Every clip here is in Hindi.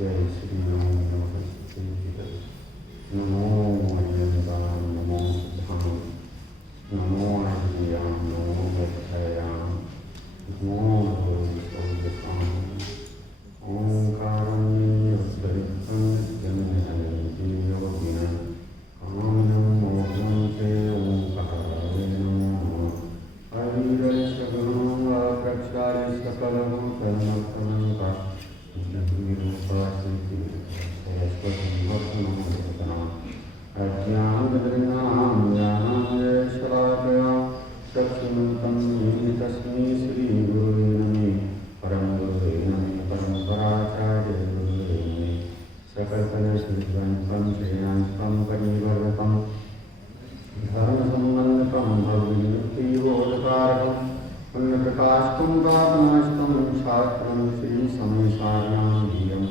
जय श्री राम नमस्ते नमो अयंतां नमो सिद्धां नमो अहियां नमो गच्छयां नमो भगवते ओंकारं निरुद्धरिक्तं नित्यं योगिनं कामनं मोक्षं च ओंकारे नमः हरिरक्षगुणं वाक्क्षारे सकलं कर्मफलं अज्ञानदृढां ज्ञानाञ्जनशलाकया चक्षुरुन्तं येन तस्मै श्रीगुरुवे नमः परं गुरुवे नमः परम्पराचार्य गुरुवे नमः सकलकलशुद्धं श्रेयांस्तं परिवर्तकं धर्मसम्बन्धकं भवविमुक्तिबोधकारकम् अन्नप्रकाशकं पापनाशकं शास्त्रं श्रीसमयसारणां धियम्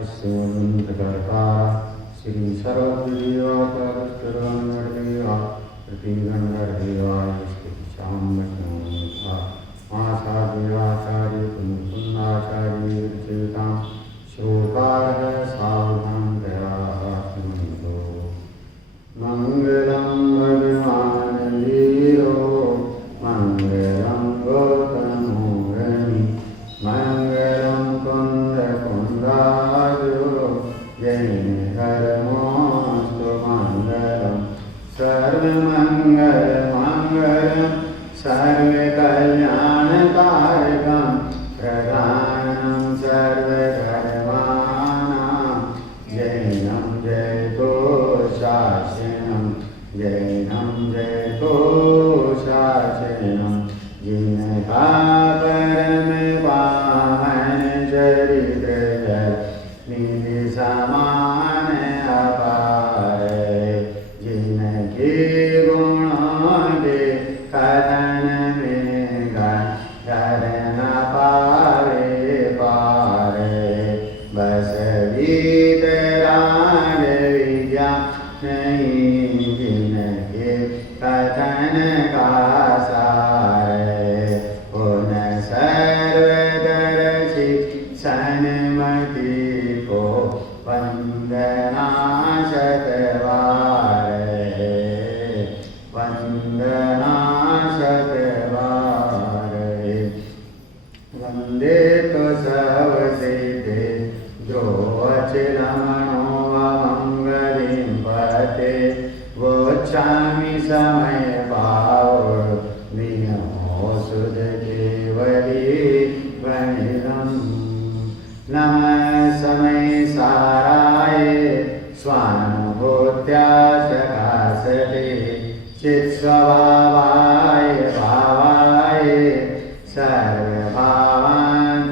अस्य वन्दन्तकर्ता श्री सर्वदेवाकरस्तुरङ्गदेवा प्रतिगणगर्देवाय स्तुतिशाम्बा आचार्याचार्य कुन्दाचार्य चेतां श्लोकारः सावधानतया शृण्वन्तु मङ्गलं भगवान् वीरो मङ्गलं गौतमोऽग्नि मङ्गलं कुन्दकुन्दार्यो जयधर्मोऽस्तु मङ्गलं सर्वमङ्गलमङ्गलं सर्वकल्याणकारकं प्रधानं सर्वधर्माणां जैनं जयतो शासनं जैनं जयतो शासनं जिनका परम पावन चरित्र निधि समान अपार जिनके गुणों के कथन में कर न पावे पार बस वीतराग विद्या नहीं जिनके कथन का सार पुन सर्वदर्शी सन्मति को वंदना शतवार वंदना शतवार वंदे तो सब सिद्धे द्रोवचिरमणो मंगलिं पते वोच्छामि समय भाव नियमो सुध केवली वनिलम् नमः समय साराय स्वानुभूत्या सकाशते चित्स्वभावाय भावाय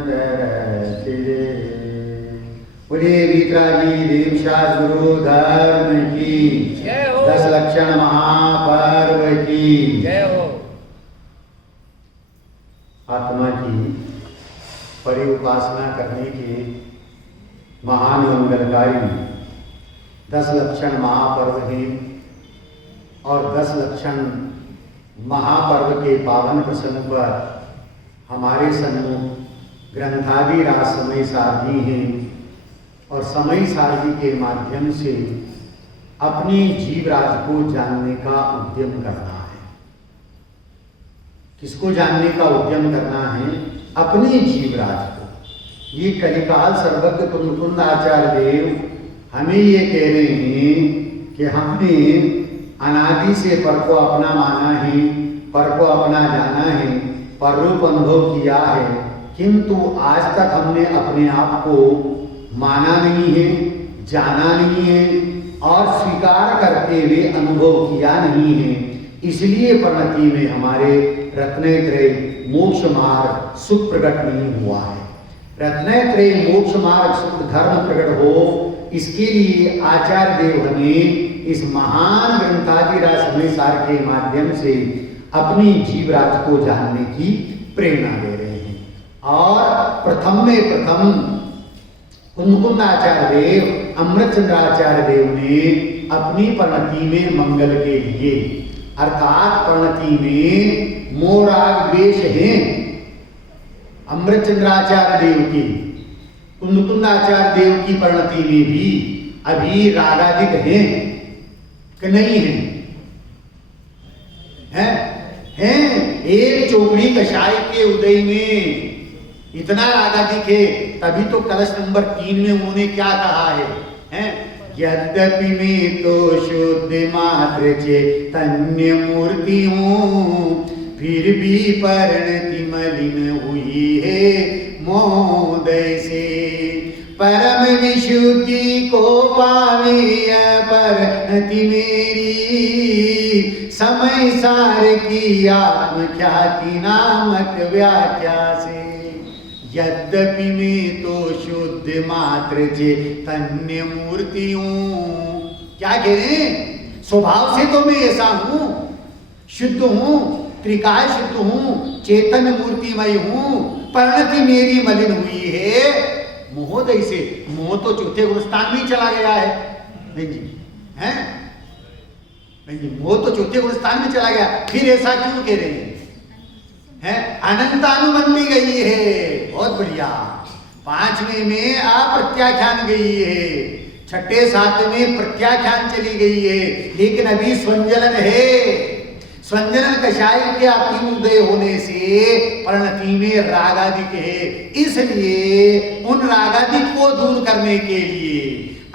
सर्वभावान्तरचिते बोलिए वीतरागी देवशास गुरु धर्म की 10 लक्षण महापर्व की जय हो। आत्मा की परिउपासना करने के महान मंगलकारी 10 लक्षण महापर्व हैं और 10 लक्षण महापर्व के पावन प्रसंग पर हमारे सन्मुख ग्रंथादि राज समय सारथी हैं और समय सारथी के माध्यम से अपनी जीव राज को जानने का उद्यम करना है। किसको जानने का उद्यम करना है? अपने जीव राज को। ये कलिकाल सर्वज्ञ कुंद आचार्य देव हमें ये कह रहे हैं कि हमने अनादि से पर को अपना माना है, पर को अपना जाना है, पर रूप अनुभव किया है, किंतु आज तक हमने अपने आप को माना नहीं है, जाना नहीं है और स्वीकार करते हुए अनुभव किया नहीं है। इसलिए परिणति में हमारे रत्नत्रय मोक्ष मार्ग सुख प्रकट नहीं हुआ है। रत्नत्रय मोक्ष मार्ग सुख धर्म प्रकट हो, इसके लिए आचार्य देव हमें इस महान ग्रंथादि राज समय सार के माध्यम से अपनी जीव राज को जानने की प्रेरणा दे रहे हैं। और प्रथम में प्रथम कुंद आचार्य देव अमृतचंद्राचार्य देव ने अपनी परिणति में मंगल के लिए अर्थात परिणति में मोह राग द्वेष हैं अमृतचंद्राचार्य देव की, कुंदकुंदाचार्य देव की परिणति में भी अभी रागादिक हैं कि नहीं है? हैं? एक चौकड़ी कषाय के उदय में इतना रागादिक है, तभी तो कलश नंबर 3 में उन्होंने क्या कहा है? यद्यपि मैं तो शुद्ध मात्र चैतन्य मूर्ति हूँ, फिर भी परिणति मलिन हुई है मोदय से। परम विशुद्धि को पावे परिणति मेरी, समय सार की आत्मख्याति नामक व्याख्या से। यद्यपि मैं तो शुद्ध मात्र चैतन्य मूर्ति हूँ, क्या कह रहे हैं? स्वभाव से तो मैं ऐसा हूँ, शुद्ध हूँ, त्रिकाल शुद्ध हूँ, चेतन मूर्तिमय हूँ, परिणति मेरी मलिन हुई है मोहदय से। मोह तो चौथे गुणस्थान में चला गया है बहन जी, हैं बहन जी, मोह तो चौथे गुणस्थान में चला गया, फिर ऐसा क्यों कह रहे हैं? अनंतानुबंधी गई है, बहुत बढ़िया। 5वें में अप्रत्याख्यान गई है, 6ठे 7वें प्रत्याख्यान चली गई है, लेकिन अभी स्वंजलन है। स्वंजलन कषाय के अति उदय होने से परिणति में रागादिक है, इसलिए उन रागादिक को दूर करने के लिए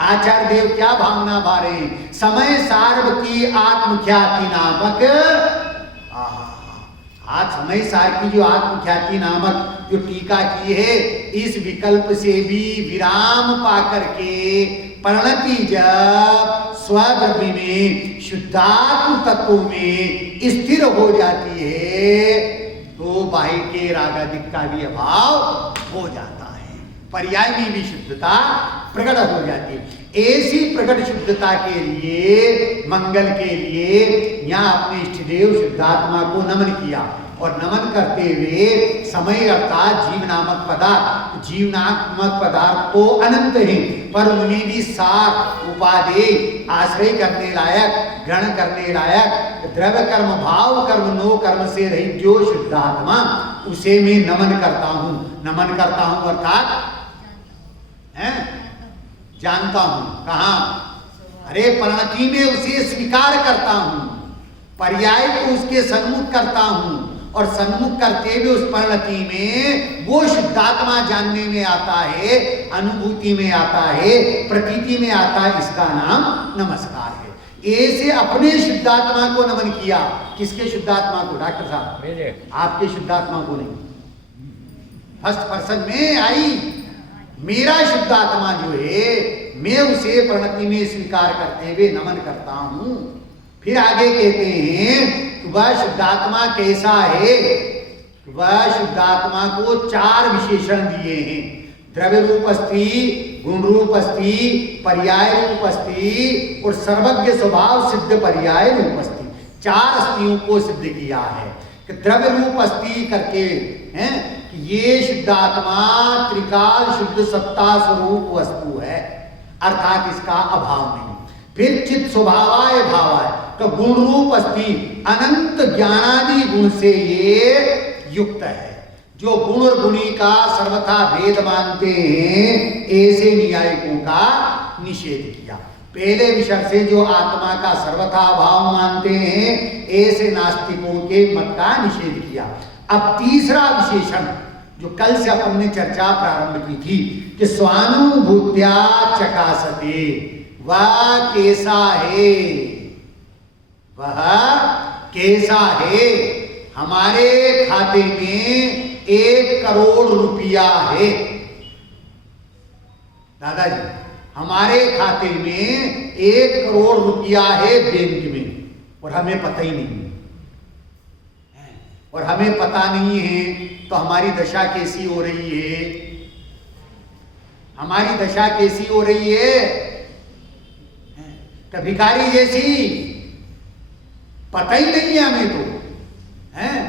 आचार्य देव क्या भावना भा रहे हैं? समय सार्व की आत्मख्याति नामक, आज समय सार की जो आत्मख्याति नामक जो टीका की है, इस विकल्प से भी विराम पाकर के परिणति जब स्वद्रव्य में शुद्धात्म तत्व में स्थिर हो जाती है, तो बाह्य के रागादिक का भी अभाव हो जाता है, पर्याय में भी शुद्धता प्रकट हो जाती है। ऐसी प्रकट शुद्धता के लिए, मंगल के लिए यहाँ अपने इष्टदेव शुद्धात्मा को नमन किया, और नमन करते हुए समय अर्थात जीव नामक पदार्थ, जीव नामक पदार्थ तो अनंत है, पर उनमें भी सार उपादेय आश्रय करने लायक, ग्रहण करने लायक द्रव्य कर्म भाव कर्म नो कर्म से रहित जो शुद्धात्मा, उसे मैं नमन करता हूँ। नमन करता हूँ अर्थात जानता हूँ, कहाँ? अरे परिणति में उसे स्वीकार करता हूँ, पर्याय को उसके सन्मुख करता हूँ, और सन्मुख करते हुए उस परिणति में वो शुद्धात्मा जानने में आता है, अनुभूति में आता है, प्रतीति में आता है, इसका नाम नमस्कार है। ऐसे अपने शुद्धात्मा को नमन किया। किसके शुद्धात्मा को? डॉक्टर साहब, आपके शुद्धात्मा को नहीं, फर्स्ट पर्सन में आई। मेरा शुद्धात्मा जो है, मैं उसे परिणति में स्वीकार करते हुए नमन करता हूं। फिर आगे कहते हैं वह शुद्धात्मा कैसा है? वह शुद्धात्मा को 4 विशेषण दिए हैं। द्रव्य रूप अस्ति, गुण रूप अस्ति, पर्याय रूप अस्ति और सर्वज्ञ स्वभाव सिद्ध पर्याय रूप अस्ति। 4 अस्तियों को सिद्ध किया है कि द्रव्य रूप अस्ति करके हैं कि ये शुद्धात्मा त्रिकाल शुद्ध सत्ता स्वरूप वस्तु है, अर्थात इसका अभाव नहीं। फिर चित्त स्वभावाय भावाय तो गुण रूप अस्ति, अनंत ज्ञानादि गुण से ये युक्त है। जो गुण और गुणी का सर्वथा भेद मानते हैं, ऐसे न्यायिकों का निषेध किया। पहले विषय से जो आत्मा का सर्वथा अभाव मानते हैं, ऐसे नास्तिकों के मत का निषेध किया। अब तीसरा विशेषण जो कल से अपन ने चर्चा प्रारंभ की थी कि स्वानुभूत्या चकासते, वह कैसा है? वह कैसा है? हमारे खाते में 1 करोड़ रुपया है दादाजी, हमारे खाते में 1 करोड़ रुपया है बैंक में, और हमें पता ही नहीं है। और हमें पता नहीं है तो हमारी दशा कैसी हो रही है? हमारी दशा कैसी हो रही है? तो भिखारी जैसी, पता ही नहीं है हमें तो, हैं?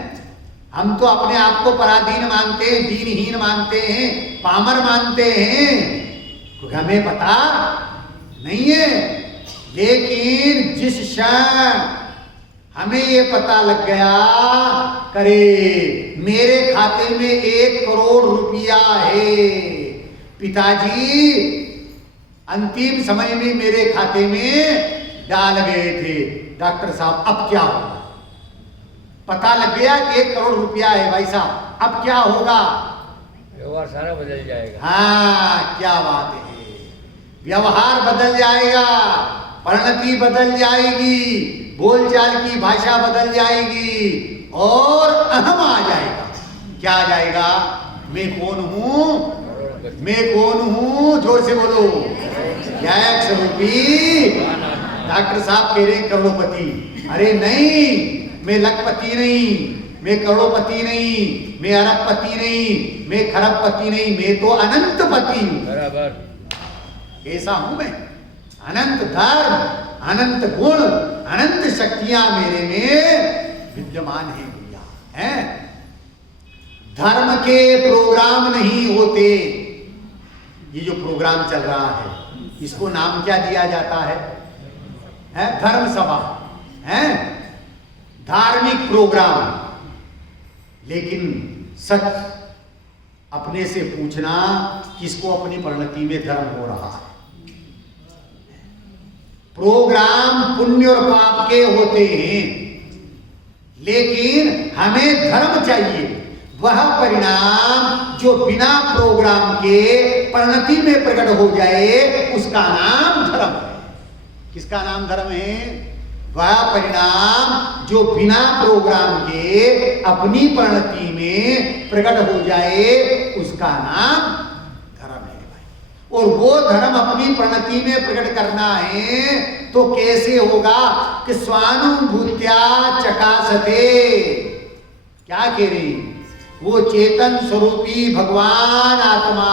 हम तो अपने आप को पराधीन मानते हैं, दीनहीन मानते हैं, पामर मानते हैं, क्योंकि हमें पता नहीं है। लेकिन जिस क्षण हमें ये पता लग गया, करे मेरे खाते में 1 करोड़ रुपया है, पिताजी अंतिम समय में मेरे खाते में डाल गए थे। डॉक्टर साहब अब क्या होगा? पता लग गया कि 1 करोड़ रुपया है भाई साहब, अब क्या होगा? व्यवहार सारा बदल जाएगा। हाँ, क्या बात है, व्यवहार बदल जाएगा, परिणति बदल जाएगी, बोलचाल की भाषा बदल जाएगी और अहम आ जाएगा। क्या आ जाएगा? मैं कौन हूं? मैं कौन हूं? जोर से बोलो। क्या स्वरूपी? डॉक्टर साहब कह रहे करोड़पति। अरे नहीं, मैं लखपति नहीं, मैं करोड़पति नहीं, मैं अरबपति नहीं, मैं खरबपति नहीं, मैं तो अनंतपति हूं। बराबर। ऐसा हूं मैं। अनंत धर्म, अनंत गुण, अनंत शक्तियां मेरे में विद्यमान है भैया। हैं? धर्म के प्रोग्राम नहीं होते। ये जो प्रोग्राम चल रहा है इसको नाम क्या दिया जाता है? धर्म सभा, है धार्मिक प्रोग्राम। लेकिन सच अपने से पूछना, किसको अपनी परिणति में धर्म हो रहा है? प्रोग्राम पुण्य और पाप के होते हैं, लेकिन हमें धर्म चाहिए। वह परिणाम जो बिना प्रोग्राम के परिणति में प्रकट हो जाए, उसका नाम धर्म है। किसका नाम धर्म है? वह परिणाम जो बिना प्रोग्राम के अपनी परिणति में प्रकट हो जाए, उसका नाम धर्म है भाई। और वो धर्म अपनी परिणति में प्रकट करना है तो कैसे होगा? कि स्वानुभूत्या चकासते। क्या कह रही? वो चेतन स्वरूपी भगवान आत्मा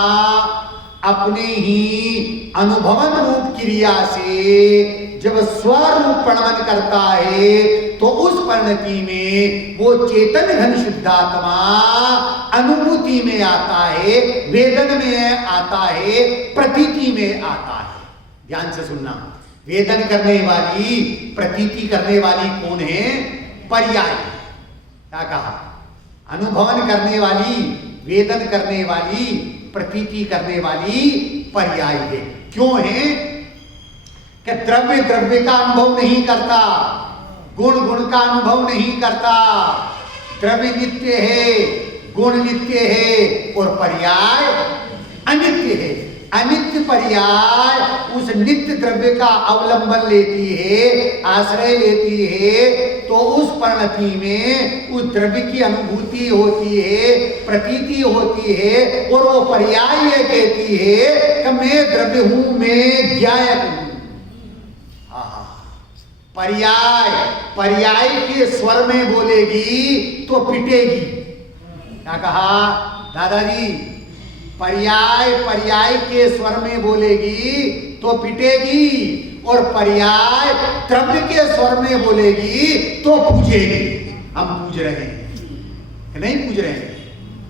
अपने ही अनुभवन रूप क्रिया से जब स्वरूप प्रणमन करता है तो उस परिणति में वो चेतन घन शुद्धात्मा अनुभूति में आता है, वेदन में आता है, प्रतीति में आता है। ध्यान से सुनना, वेदन करने वाली, प्रतीति करने वाली कौन है? पर्याय। क्या कहा? अनुभवन करने वाली, वेदन करने वाली, प्रतीति करने वाली पर्याय है। क्यों है? कि द्रव्य द्रव्य का अनुभव नहीं करता, गुण गुण का अनुभव नहीं करता। द्रव्य नित्य है, गुण नित्य है और पर्याय अनित्य है। अनित्य पर्याय उस नित्य द्रव्य का अवलंबन लेती है, आश्रय लेती है, तो उस परिणति में उस द्रव्य की अनुभूति होती है, प्रतीति होती है और वो पर्याय ये कहती है कि मैं द्रव्य हूं, मैं ज्ञायक हूं। पर्याय पर्याय के स्वर में बोलेगी तो पिटेगी। क्या कहा दादाजी? पर्याय पर्याय के स्वर में बोलेगी तो पिटेगी और पर्याय द्रव्य के स्वर में बोलेगी तो पूजेगी। हम पूज रहे हैं, नहीं पूज रहे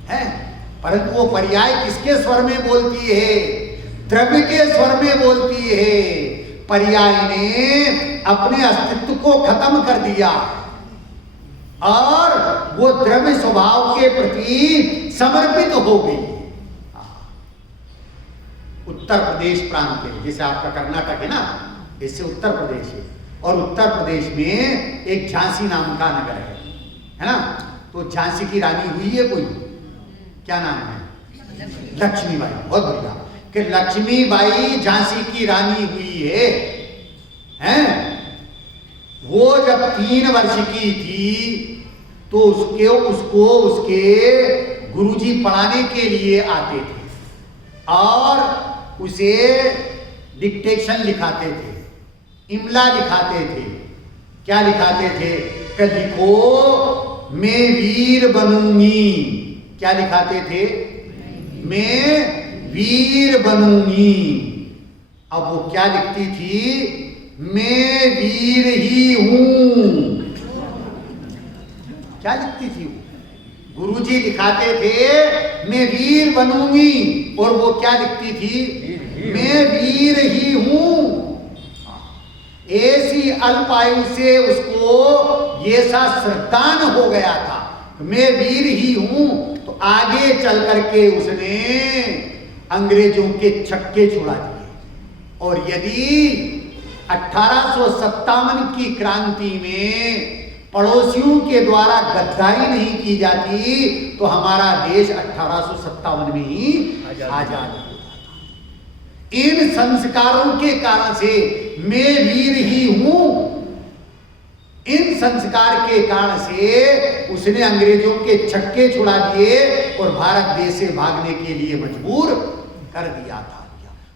हैं, परंतु वो पर्याय किसके स्वर में बोलती है? द्रव्य के स्वर में बोलती है। पर्याय ने अपने अस्तित्व को खत्म कर दिया और वो द्रव्य स्वभाव के प्रति समर्पित हो गई। उत्तर प्रदेश प्रांत है, जैसे आपका कर्नाटक है ना, इससे उत्तर प्रदेश है। और उत्तर प्रदेश में एक झांसी नाम का नगर है ना? तो झांसी की रानी हुई है कोई? क्या नाम है? लक्ष्मीबाई। बहुत बढ़िया। कि लक्ष्मीबाई झांसी की रानी हुई है, हैं? वो जब 3 वर्ष की थी तो उसको उसके गुरुजी पढ़ाने के लिए आते थे और उसे डिक्टेशन लिखाते थे, इमला लिखाते थे। क्या लिखाते थे? कि लिखो मैं वीर बनूंगी। क्या लिखाते थे? मैं वीर बनूंगी। अब वो क्या लिखती थी? मैं वीर ही हूं। क्या लिखती थी वो? गुरुजी लिखाते थे मैं वीर बनूंगी और वो क्या लिखती थी? मैं वीर ही हूं। ऐसी अल्प आयु से उसको ये सा श्रद्धान हो गया था, मैं वीर ही हूं। तो आगे चल करके उसने अंग्रेजों के छक्के छुड़ा दिए। और यदि 1857 की क्रांति में पड़ोसियों के द्वारा गद्दारी नहीं की जाती तो हमारा देश 1857 में ही आजाद हो जाता। इन संस्कारों के कारण से मैं वीर ही हूं, इन संस्कार के कारण से उसने अंग्रेजों के छक्के छुड़ा दिए और भारत देश से भागने के लिए मजबूर कर दिया था।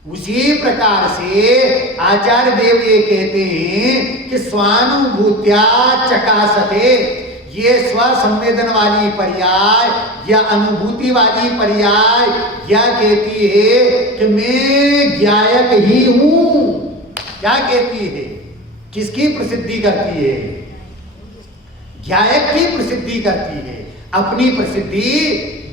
उसी प्रकार से आचार्य देव ये कहते हैं कि स्वानुभूत्या चकासते, ये स्व संवेदन वाली पर्याय या अनुभूति वाली पर्याय क्या कहती है कि मैं ज्ञायक ही हूं। क्या कहती है, किसकी प्रसिद्धि करती है? ज्ञायक की प्रसिद्धि करती है, अपनी प्रसिद्धि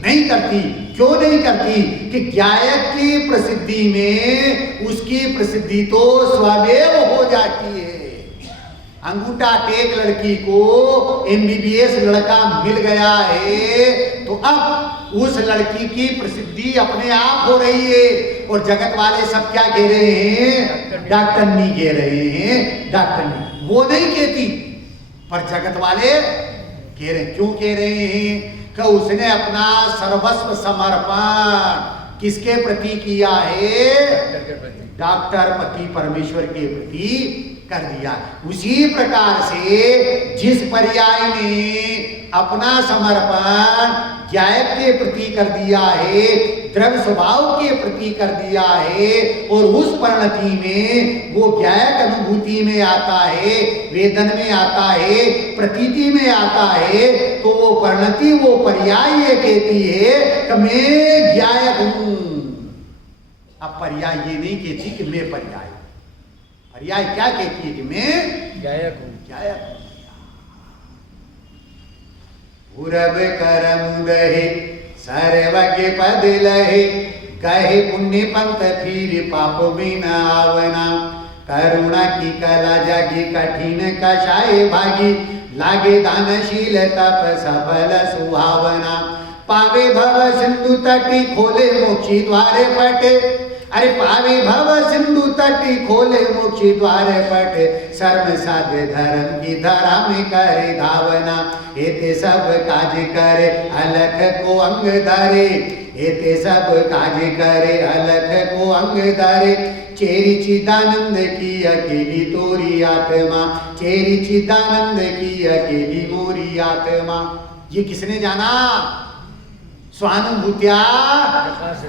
नहीं करती। क्यों नहीं करती? कि ज्ञायक की प्रसिद्धि में उसकी प्रसिद्धि तो स्वयं हो जाती है। अंगूठा टेक लड़की को MBBS लड़का मिल गया है तो अब उस लड़की की प्रसिद्धि अपने आप हो रही है। और जगत वाले सब क्या कह रहे हैं? डॉक्टरनी कह रहे हैं, डॉक्टरनी। वो नहीं कहती पर जगत वाले कह रहे। क्यों कह रहे हैं? कि उसने अपना सर्वस्व समर्पण किसके प्रति किया है? डॉक्टर पति परमेश्वर के प्रति कर दिया। उसी प्रकार से जिस पर्याय ने अपना समर्पण ज्ञायक के प्रति कर दिया है, द्रव्य स्वभाव के प्रति कर दिया है और उस परिणति में वो ज्ञायक अनुभूति में आता है, वेदन में आता है, प्रतीति में आता है, तो वो परिणति वो पर्याय ये कहती है कि मैं ज्ञायक हूं। अब पर्याय ये नहीं कहती कि मैं पर्याय, पर्याय क्या कहती है कि मैं ज्ञायक हूं। ज्ञायक हूं। पूरब करम दहे सर्वज्ञ पद लहे, कहे पुण्य पंथ फिर पाप बिन आवना। करुणा की कला जागी कठिन कषाय भागी, लागे दानशील तप सफल सुहावना। पावे भव सिंधु तटी खोले मोक्षी द्वारे पटे, अरे पावे भव सिंधु तटी खोले मोक्षी द्वार पट। शर्म साध्य धर्म की धरा में करे धावना। एते सब काज करे अलख को अंग धरे, एते सब काज करे अलख को अंग धरे। चेरी चिदानंद की अकेली तोरी आत्मा, चेरी चिदानंद की अकेली मोरी आत्मा। ये किसने जाना? स्वानुभूत्या।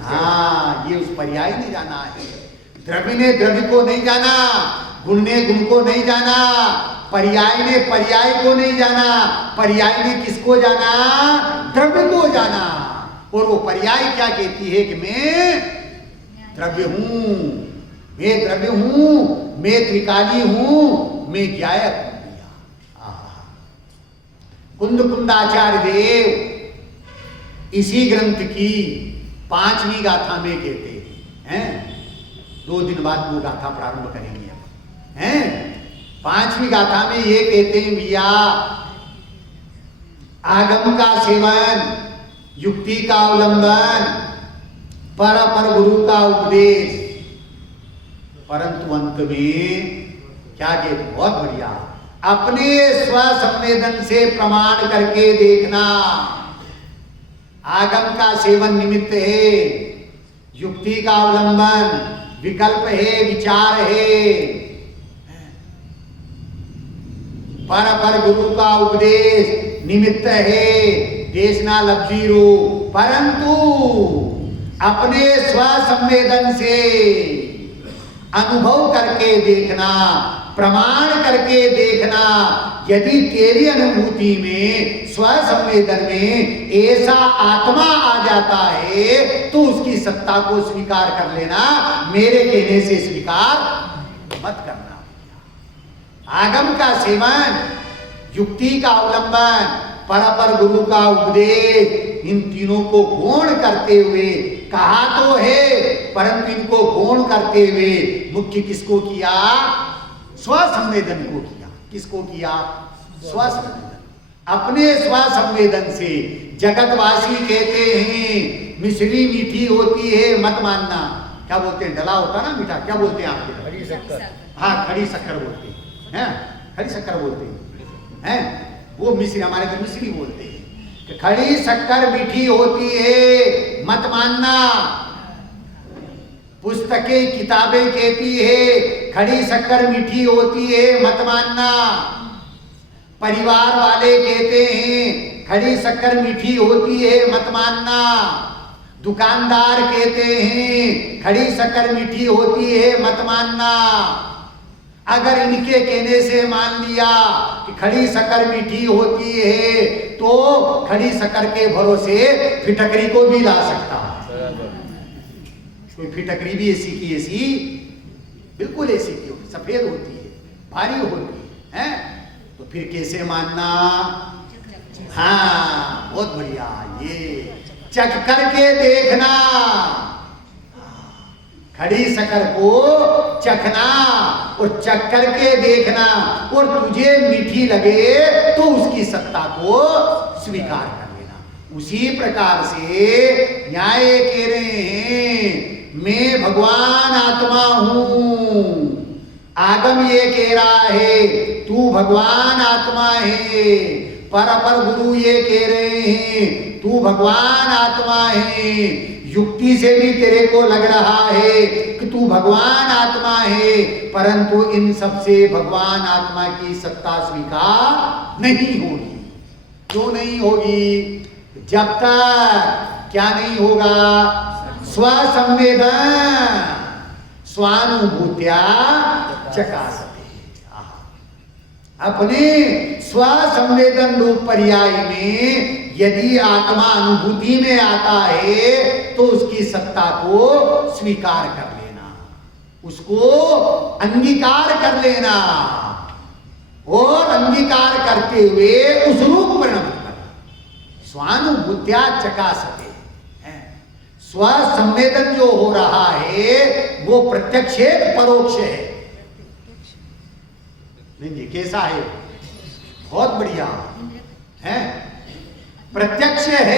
हाँ, ये उस पर्याय ने जाना है। द्रव्य ने द्रव्य को नहीं जाना, गुण ने गुण को नहीं जाना, पर्याय ने पर्याय को नहीं जाना। पर्याय ने किसको जाना? द्रव्य को जाना। और वो पर्याय क्या कहती है कि मैं द्रव्य हूं, मैं द्रव्य हूं, मैं त्रिकाली हूं, मैं ज्ञायक हूं। कुंद कुंदाचार्य देव इसी ग्रंथ की 5वीं गाथा में कहते हैं, 2 दिन बाद वो गाथा प्रारंभ करेंगे अब, हैं? 5वीं गाथा में ये कहते हैं भैया, आगम का सेवन, युक्ति का अवलंबन, पर गुरु का उपदेश, परंतु अंत में क्या कहते? बहुत बढ़िया, अपने स्व संवेदन से प्रमाण करके देखना। आगम का सेवन निमित्त है, युक्ति का अवलंबन, विकल्प है, विचार है, पर गुरु का उपदेश निमित्त है, देशना लब्धि रो। परंतु अपने स्व संवेदन से अनुभव करके देखना, प्रमाण करके देखना। यदि तेरी अनुभूति में, स्व संवेदन में ऐसा आत्मा आ जाता है तो उसकी सत्ता को स्वीकार कर लेना, मेरे कहने से स्वीकार मत करना। आगम का सेवन, युक्ति का अवलंबन, पर गुरु का उपदेश, इन तीनों को गौण करते हुए कहा तो है, परंतु इनको गौण करते हुए मुख्य किसको किया? स्व संवेदन को किया। किसको किया? स्व संवेदन। अपने स्व संवेदन से जगतवासी कहते हैं मिश्री मीठी होती है मत मानना। क्या बोलते हैं, डला होता ना मीठा, क्या बोलते हैं आपके तरफ? खड़ी शक्कर। हाँ, खड़ी शक्कर बोलते हैं, खड़ी शक्कर बोलते हैं, वो मिश्री, हमारे तो मिश्री बोलते हैं कि खड़ी शक्कर मीठी होती है मत मानना। पुस्तकें किताबें कहती है खड़ी शक्कर मीठी होती है मत मानना। परिवार वाले कहते हैं खड़ी शक्कर मीठी होती है मत मानना। दुकानदार कहते हैं खड़ी शक्कर मीठी होती है मत मानना। अगर इनके कहने से मान लिया कि खड़ी शक्कर मीठी होती है तो खड़ी शक्कर के भरोसे फिटकरी को भी ला सकता है। कोई फिटकरी भी ऐसी की ऐसी, बिल्कुल ऐसी की होती, सफेद होती है, भारी होती है, तो फिर कैसे मानना? हाँ, बहुत बढ़िया, ये चख करके देखना, खड़ी शक्कर को चखना और चख करके देखना, और तुझे मीठी लगे तो उसकी सत्ता को स्वीकार कर लेना। उसी प्रकार से न्याय कह रहे हैं मैं भगवान आत्मा हूं। आगम ये कह रहा है तू भगवान आत्मा है। पर गुरु ये कह रहे हैं तू भगवान आत्मा है। युक्ति से भी तेरे को लग रहा है कि तू भगवान आत्मा है, परंतु इन सब से भगवान आत्मा की सत्ता स्वीकार नहीं होगी। क्यों नहीं होगी? जब तक क्या नहीं होगा? स्वसंवेदन स्वानुभूत्या चकासते। अपने स्वसंवेदन रूप पर्याय में यदि आत्मा अनुभूति में आता है तो उसकी सत्ता को स्वीकार कर लेना, उसको अंगीकार कर लेना, और अंगीकार करते हुए उस रूप परिणमित करना। स्वानुभूत्या चकासते। स्वसंवेदन जो हो रहा है वो प्रत्यक्ष है, परोक्ष है? नहीं जी, कैसा है? बहुत बढ़िया है, प्रत्यक्ष है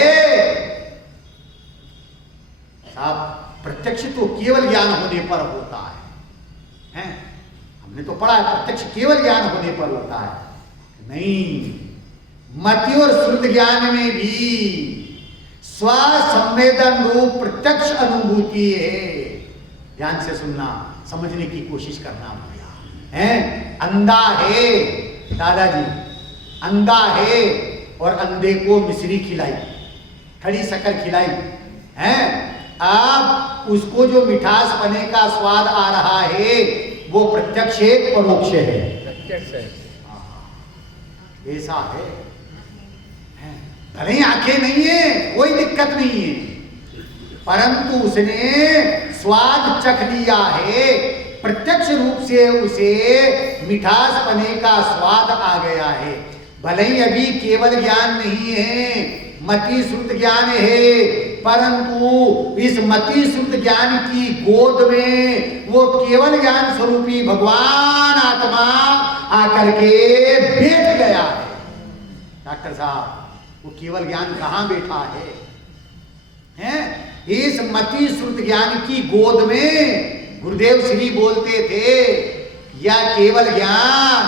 साहब। प्रत्यक्ष तो केवल ज्ञान होने पर होता है, हमने तो पढ़ा है प्रत्यक्ष केवल ज्ञान होने पर होता है। नहीं, मति और श्रुत ज्ञान में भी स्वसंवेदन रूप प्रत्यक्ष अनुभूति है। ध्यान से सुनना, समझने की कोशिश करना भैया। है अंधा है दादाजी, अंधा है और अंधे को मिश्री खिलाई, खड़ी शक्कर खिलाई है। अब उसको जो मिठास बने का स्वाद आ रहा है वो प्रत्यक्ष है, परोक्ष है? प्रत्यक्ष है। ऐसा है। भले ही आंखें नहीं है, कोई दिक्कत नहीं है, परंतु उसने स्वाद चख लिया है, प्रत्यक्ष रूप से उसे मिठास पने का स्वाद आ गया है। भले ही अभी केवल ज्ञान नहीं है, मति श्रुत ज्ञान है, परंतु इस मति श्रुत ज्ञान की गोद में वो केवल ज्ञान स्वरूपी भगवान आत्मा आकर के बैठ गया है। डॉक्टर साहब, वो केवल ज्ञान कहां बैठा है? इस मति श्रुत ज्ञान की गोद में गुरुदेव श्री बोलते थे, या केवल ज्ञान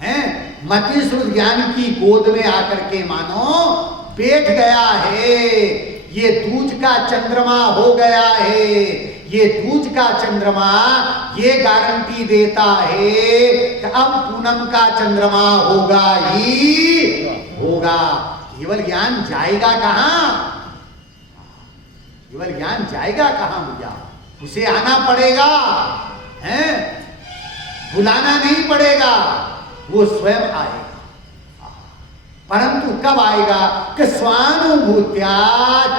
है मति श्रुत ज्ञान की गोद में आकर के मानो बैठ गया है। ये दूज का चंद्रमा हो गया है। ये दूज का चंद्रमा ये गारंटी देता है कि अब पूनम का चंद्रमा होगा ही होगा। केवल ज्ञान जाएगा कहां? केवल ज्ञान जाएगा कहां भैया? उसे आना पड़ेगा, हैं? बुलाना नहीं पड़ेगा, वो स्वयं आएगा। परंतु कब आएगा? कि स्वानुभूत्या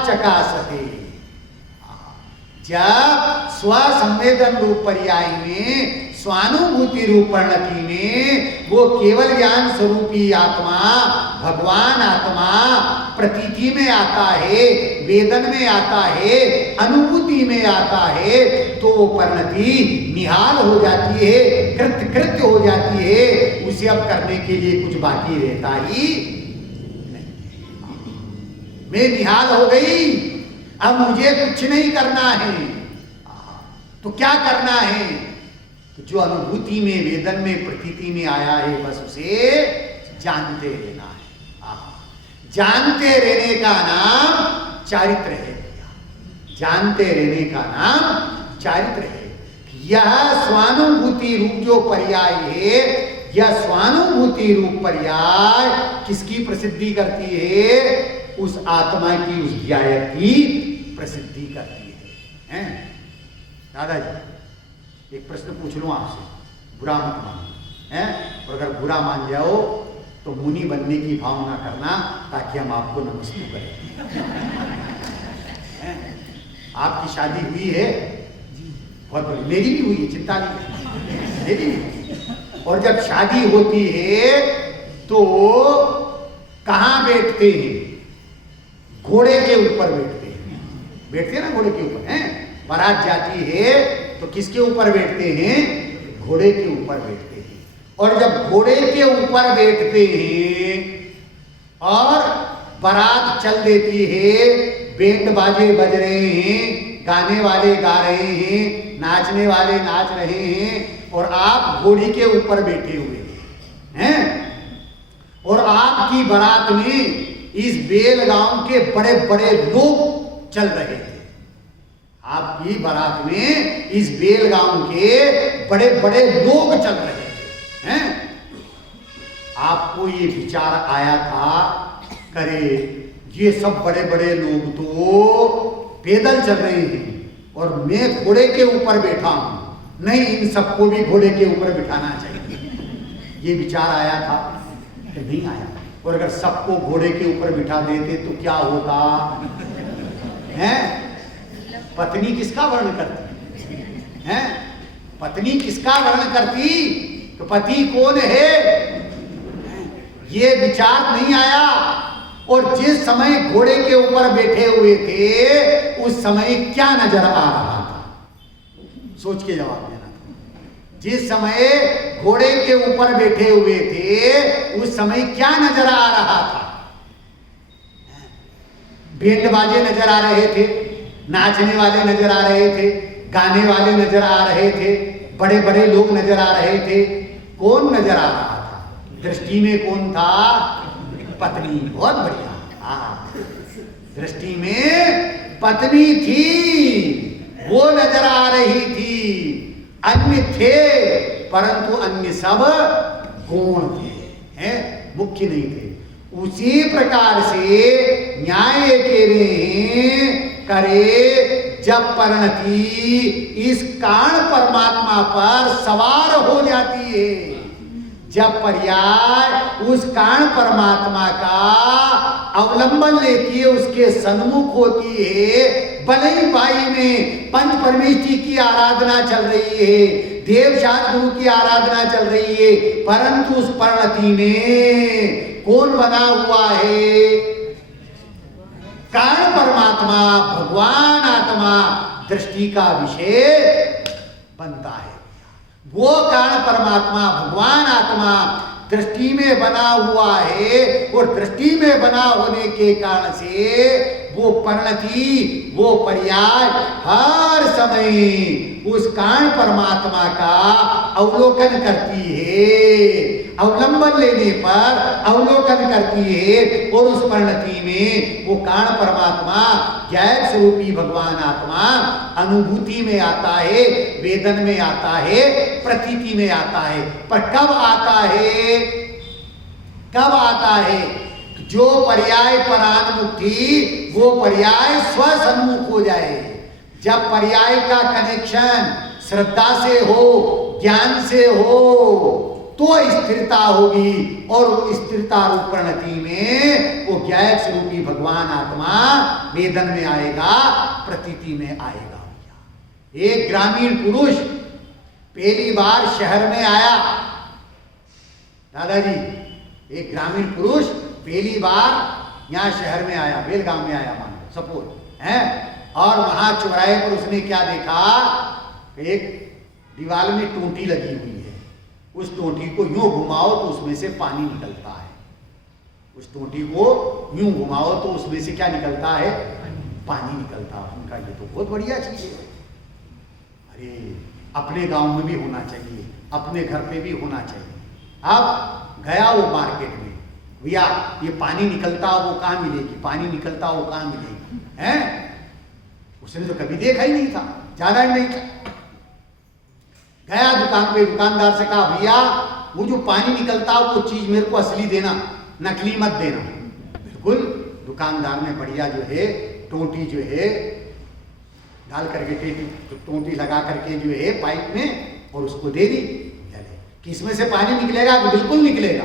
चकासते। जब स्वसंवेदन रूप पर्याय में स्वानुभूति रूप परिणति में वो केवल ज्ञान स्वरूपी आत्मा भगवान आत्मा प्रतीति में आता है, वेदन में आता है, अनुभूति में आता है, तो वो परिणति निहाल हो जाती है, कृत्य कृत्य हो जाती है। उसे अब करने के लिए कुछ बाकी रहता ही नहीं। मैं निहाल हो गई अब मुझे कुछ नहीं करना है। तो क्या करना है? तो जो अनुभूति में, वेदन में, प्रतीति में आया है बस उसे जानते रहना है। जानते रहने का नाम चारित्र है। जानते रहने का नाम चारित्र है। यह स्वानुभूति रूप जो पर्याय है, यह स्वानुभूति रूप पर्याय किसकी प्रसिद्धि करती है? उस आत्मा की, उस ज्ञायक की प्रसिद्धि करती है। दादाजी एक प्रश्न पूछ लूं आपसे, बुरा मत मानो है, और अगर बुरा मान जाओ तो मुनि बनने की भावना करना, ताकि हम आपको नमस्ते करें। आपकी शादी हुई है? बहुत बड़ी। मेरी भी हुई है, चिंता नहीं, मेरी भी। और जब शादी होती है तो कहाँ बैठते हैं? घोड़े के ऊपर बैठते हैं। बैठते हैं ना घोड़े के ऊपर, हैं? बारात जाती है तो किसके ऊपर बैठते हैं? घोड़े के ऊपर बैठते हैं। और जब घोड़े के ऊपर बैठते हैं और बारात चल देती है, बैंड बाजे बज रहे हैं, गाने वाले गा रहे हैं, नाचने वाले नाच रहे हैं, और आप घोड़ी के ऊपर बैठे हुए हैं, और आपकी बारात में इस बेलगांव के बड़े बड़े लोग चल रहे थे। आपकी बारात में इस बेलगांव के बड़े बड़े लोग चल रहे थे, हैं? आपको ये विचार आया था, करे ये सब बड़े बड़े लोग तो पैदल चल रहे हैं और मैं घोड़े के ऊपर बैठा हूं, नहीं, इन सबको भी घोड़े के ऊपर बिठाना चाहिए। ये विचार आया था कि नहीं आया? और अगर सबको घोड़े के ऊपर बिठा देते तो क्या होगा? हैं? पत्नी किसका वर्ण करती है? पत्नी किसका वर्ण करती? तो पति कौन है? ये विचार नहीं आया। और जिस समय घोड़े के ऊपर बैठे हुए थे उस समय क्या नजर आ रहा था? सोच के जवाब देना। जिस समय घोड़े के ऊपर बैठे हुए थे उस समय क्या नजर आ रहा था? बैंड बाजे नजर आ रहे थे, नाचने वाले नजर आ रहे थे, गाने वाले नजर आ रहे थे, बड़े बड़े लोग नजर आ रहे थे। कौन नजर आ रहा था? दृष्टि में कौन था? पत्नी। बहुत बढ़िया। दृष्टि में पत्नी थी, वो नजर आ रही थी। अन्य थे परंतु अन्य सब गौण थे, हैं? मुख्य नहीं थे। उसी प्रकार से न्याय के रे करे जब परिणति इस कारण परमात्मा पर सवार हो जाती है, जब पर्याय उस कारण परमात्मा का अवलंबन लेती है, उसके सन्मुख होती है, भले ही बाई में पंच परमेष्ठी की आराधना चल रही है, देव शास्त्र गुरु की आराधना चल रही है, परंतु उस परिणति में कौन बना हुआ है? कारण परमात्मा, भगवान आत्मा दृष्टि का विषय बनता है। वो कारण परमात्मा, भगवान आत्मा दृष्टि में बना हुआ है, और दृष्टि में बना होने के कारण से वो परिणति, वो पर्याय हर समय उस कारण परमात्मा का अवलोकन करती है, अवलंबन लेने पर अवलोकन करती है, और उस परिणति में वो कारण परमात्मा ज्ञान स्वरूपी भगवान आत्मा अनुभूति में आता है, वेदन में आता है, प्रतीति में आता है। पर कब आता है? कब आता है? जो पर्याय परान्मुक्ति, वो पर्याय स्वसन्मुख हो जाए। जब पर्याय का कनेक्शन श्रद्धा से हो, ज्ञान से हो, तो स्थिरता होगी, और स्थिरता रूप परिणति में वो ज्ञायक स्वरूपी भगवान आत्मा वेदन में आएगा, प्रतीति में आएगा। एक ग्रामीण पुरुष पहली बार शहर में आया। दादाजी, एक ग्रामीण पुरुष पहली बार यहाँ शहर में आया, बेलगांव में आया, मानो सपोज है, और वहां चौराहे पर उसने क्या देखा? एक दीवार में टूटी लगी हुई है। उस टोंटी को यूं घुमाओ तो उसमें से पानी निकलता है। उस टोंटी को यूं घुमाओ तो उसमें से क्या निकलता है? पानी निकलता। उनका ये तो बहुत बढ़िया चीज है। अरे अपने गांव में भी होना चाहिए, अपने घर पे भी होना चाहिए। अब गया वो मार्केट में, भैया ये पानी निकलता वो कहाँ मिलेगी, पानी निकलता वो कहाँ मिलेगी, हैं? उसने तो कभी देखा ही नहीं था, जाना ही नहीं था। गया दुकान पे, दुकानदार से कहा भैया वो जो पानी निकलता वो चीज मेरे को असली देना, नकली मत देना। बिल्कुल। दुकानदार ने बढ़िया जो है टोटी जो है डाल करके टोटी लगा करके जो है पाइप में और उसको दे दी। कि इसमें से पानी निकलेगा? कि बिल्कुल निकलेगा,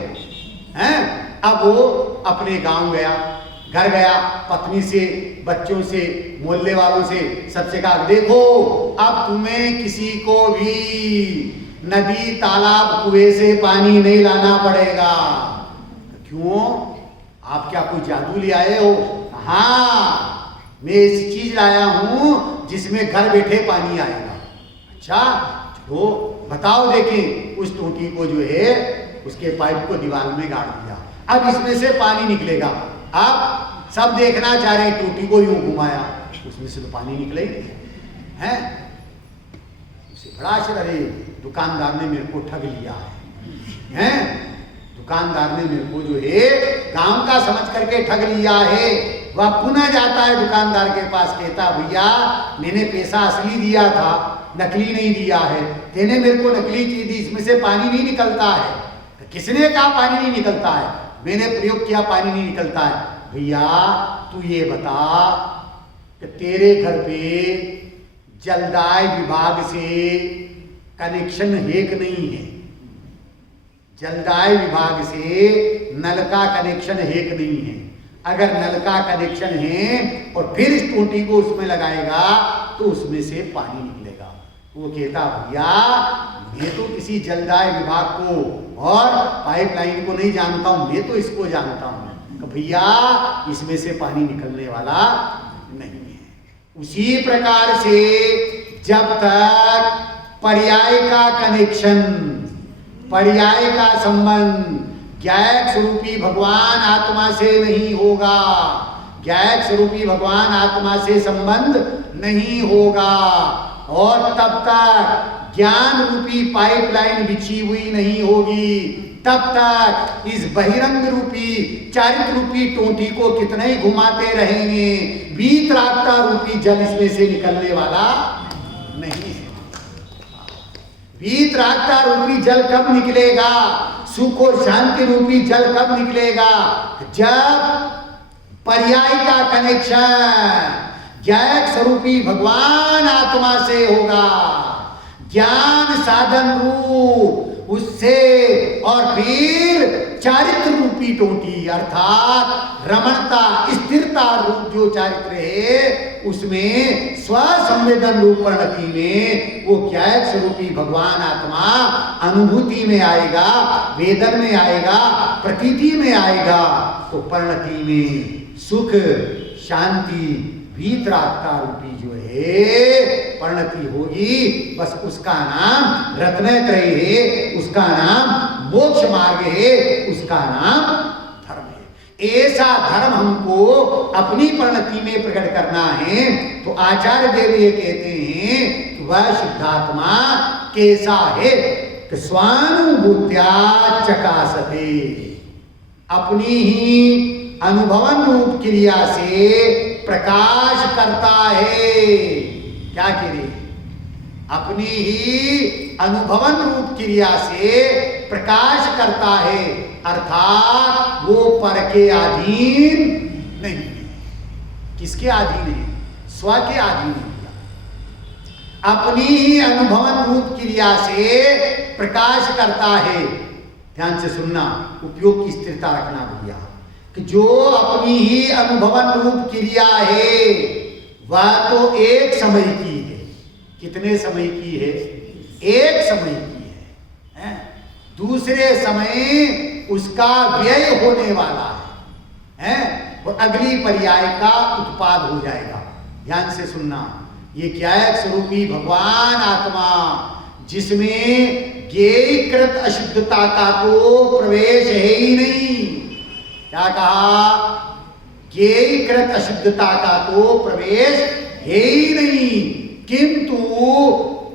हैं? अब वो अपने गांव गया, घर गया, पत्नी से, बच्चों से, मोहल्ले वालों से सबसे कहा देखो अब तुम्हें किसी को भी नदी तालाब कुएं से पानी नहीं लाना पड़ेगा। क्यों? आप क्या कोई जादू ले आए हो? हाँ, मैं ऐसी चीज लाया हूं जिसमें घर बैठे पानी आएगा। अच्छा चलो बताओ देखें। उस टोटी को जो है उसके पाइप को दीवार में गाड़ दिया, अब इसमें से पानी निकलेगा। अब सब देखना चाह रहे, टोटी को यूं घुमाया, उसमें से तो पानी निकले ही नहीं, हैं? उसे बड़ा आश्चर्य, दुकानदार ने मेरे को ठग लिया है, हैं? दुकानदार ने मेरे को जो है गांव का समझ करके ठग लिया है। वह पुनः जाता है दुकानदार के पास, कहता भैया मैंने पैसा असली दिया था, नकली नहीं दिया है, तेने मेरे को नकली चीज दी, इसमें से पानी नहीं निकलता है। तो किसने कहा पानी नहीं निकलता है? मैंने प्रयोग किया, पानी नहीं निकलता है। भैया तू ये बता कि तेरे घर पे जलदाय विभाग से कनेक्शन है कि नहीं है? जलदाय विभाग से नल का कनेक्शन है कि नहीं है? अगर नल का कनेक्शन है और फिर इस टोटी को उसमें लगाएगा तो उसमें से पानी निकलेगा। वो कहता भैया मैं तो किसी जलदाय विभाग को और पाइपलाइन को नहीं जानता हूं, मैं तो इसको जानता हूं। तो भैया इसमें से पानी निकलने वाला नहीं है। उसी प्रकार से जब तक पर्याय का कनेक्शन, पर्याय का संबंध ज्ञायक स्वरूपी भगवान आत्मा से नहीं होगा, ज्ञायक स्वरूपी भगवान आत्मा से संबंध नहीं होगा, और तब तक ज्ञान रूपी पाइपलाइन बिछी हुई नहीं होगी, तब तक इस बहिरंग रूपी चारित्र रूपी टोटी को कितना ही घुमाते रहेंगे, वीतरागता रूपी जल इसमें से निकलने वाला नहीं है। वीतरागता रूपी जल कब निकलेगा? सुख और शांति रूपी जल कब निकलेगा? जब पर्याय का कनेक्शन ज्ञायक स्वरूपी भगवान आत्मा से होगा, ज्ञान साधन रूप उससे, और फिर चारित्र रूपी टोटी अर्थात रमणता स्थिरता रूप जो चारित्र है उसमें स्वसंवेदन रूप परिणति में वो ज्ञायक स्वरूपी भगवान आत्मा अनुभूति में आएगा, वेदन में आएगा, प्रतीति में आएगा, तो परिणति में सुख शांति वीतरागता रूपी जो है परिणति होगी। बस उसका नाम रत्नत्रय है, उसका नाम मोक्ष मार्ग है, उसका नाम धर्म है। ऐसा धर्म हमको अपनी परिणति में प्रकट करना है। तो आचार्य देव ये कहते हैं वह शुद्धात्मा कैसा है कि स्वानुभूत्या चकासते, अपनी ही अनुभवन रूप क्रिया से प्रकाश करता है। क्या करें? अपनी ही अनुभवन रूप क्रिया से प्रकाश करता है, अर्थात वो पर के अधीन नहीं है। किसके अधीन है? स्व के अधीन है। अपनी ही अनुभवन रूप क्रिया से प्रकाश करता है। ध्यान से सुनना, उपयोग की स्थिरता रखना भैया, कि जो अपनी ही अनुभवन रूप क्रिया है वह तो एक समय की है। कितने समय की है? एक समय की है। दूसरे समय उसका व्यय होने वाला है, वो अगली पर्याय का उत्पाद हो जाएगा। ध्यान से सुनना, ये ज्ञायक स्वरूपी भगवान आत्मा जिसमें ज्ञेयकृत अशुद्धता का तो प्रवेश है ही नहीं। क्या कहा? ज्ञेयकृत अशुद्धता का तो प्रवेश है ही नहीं, किंतु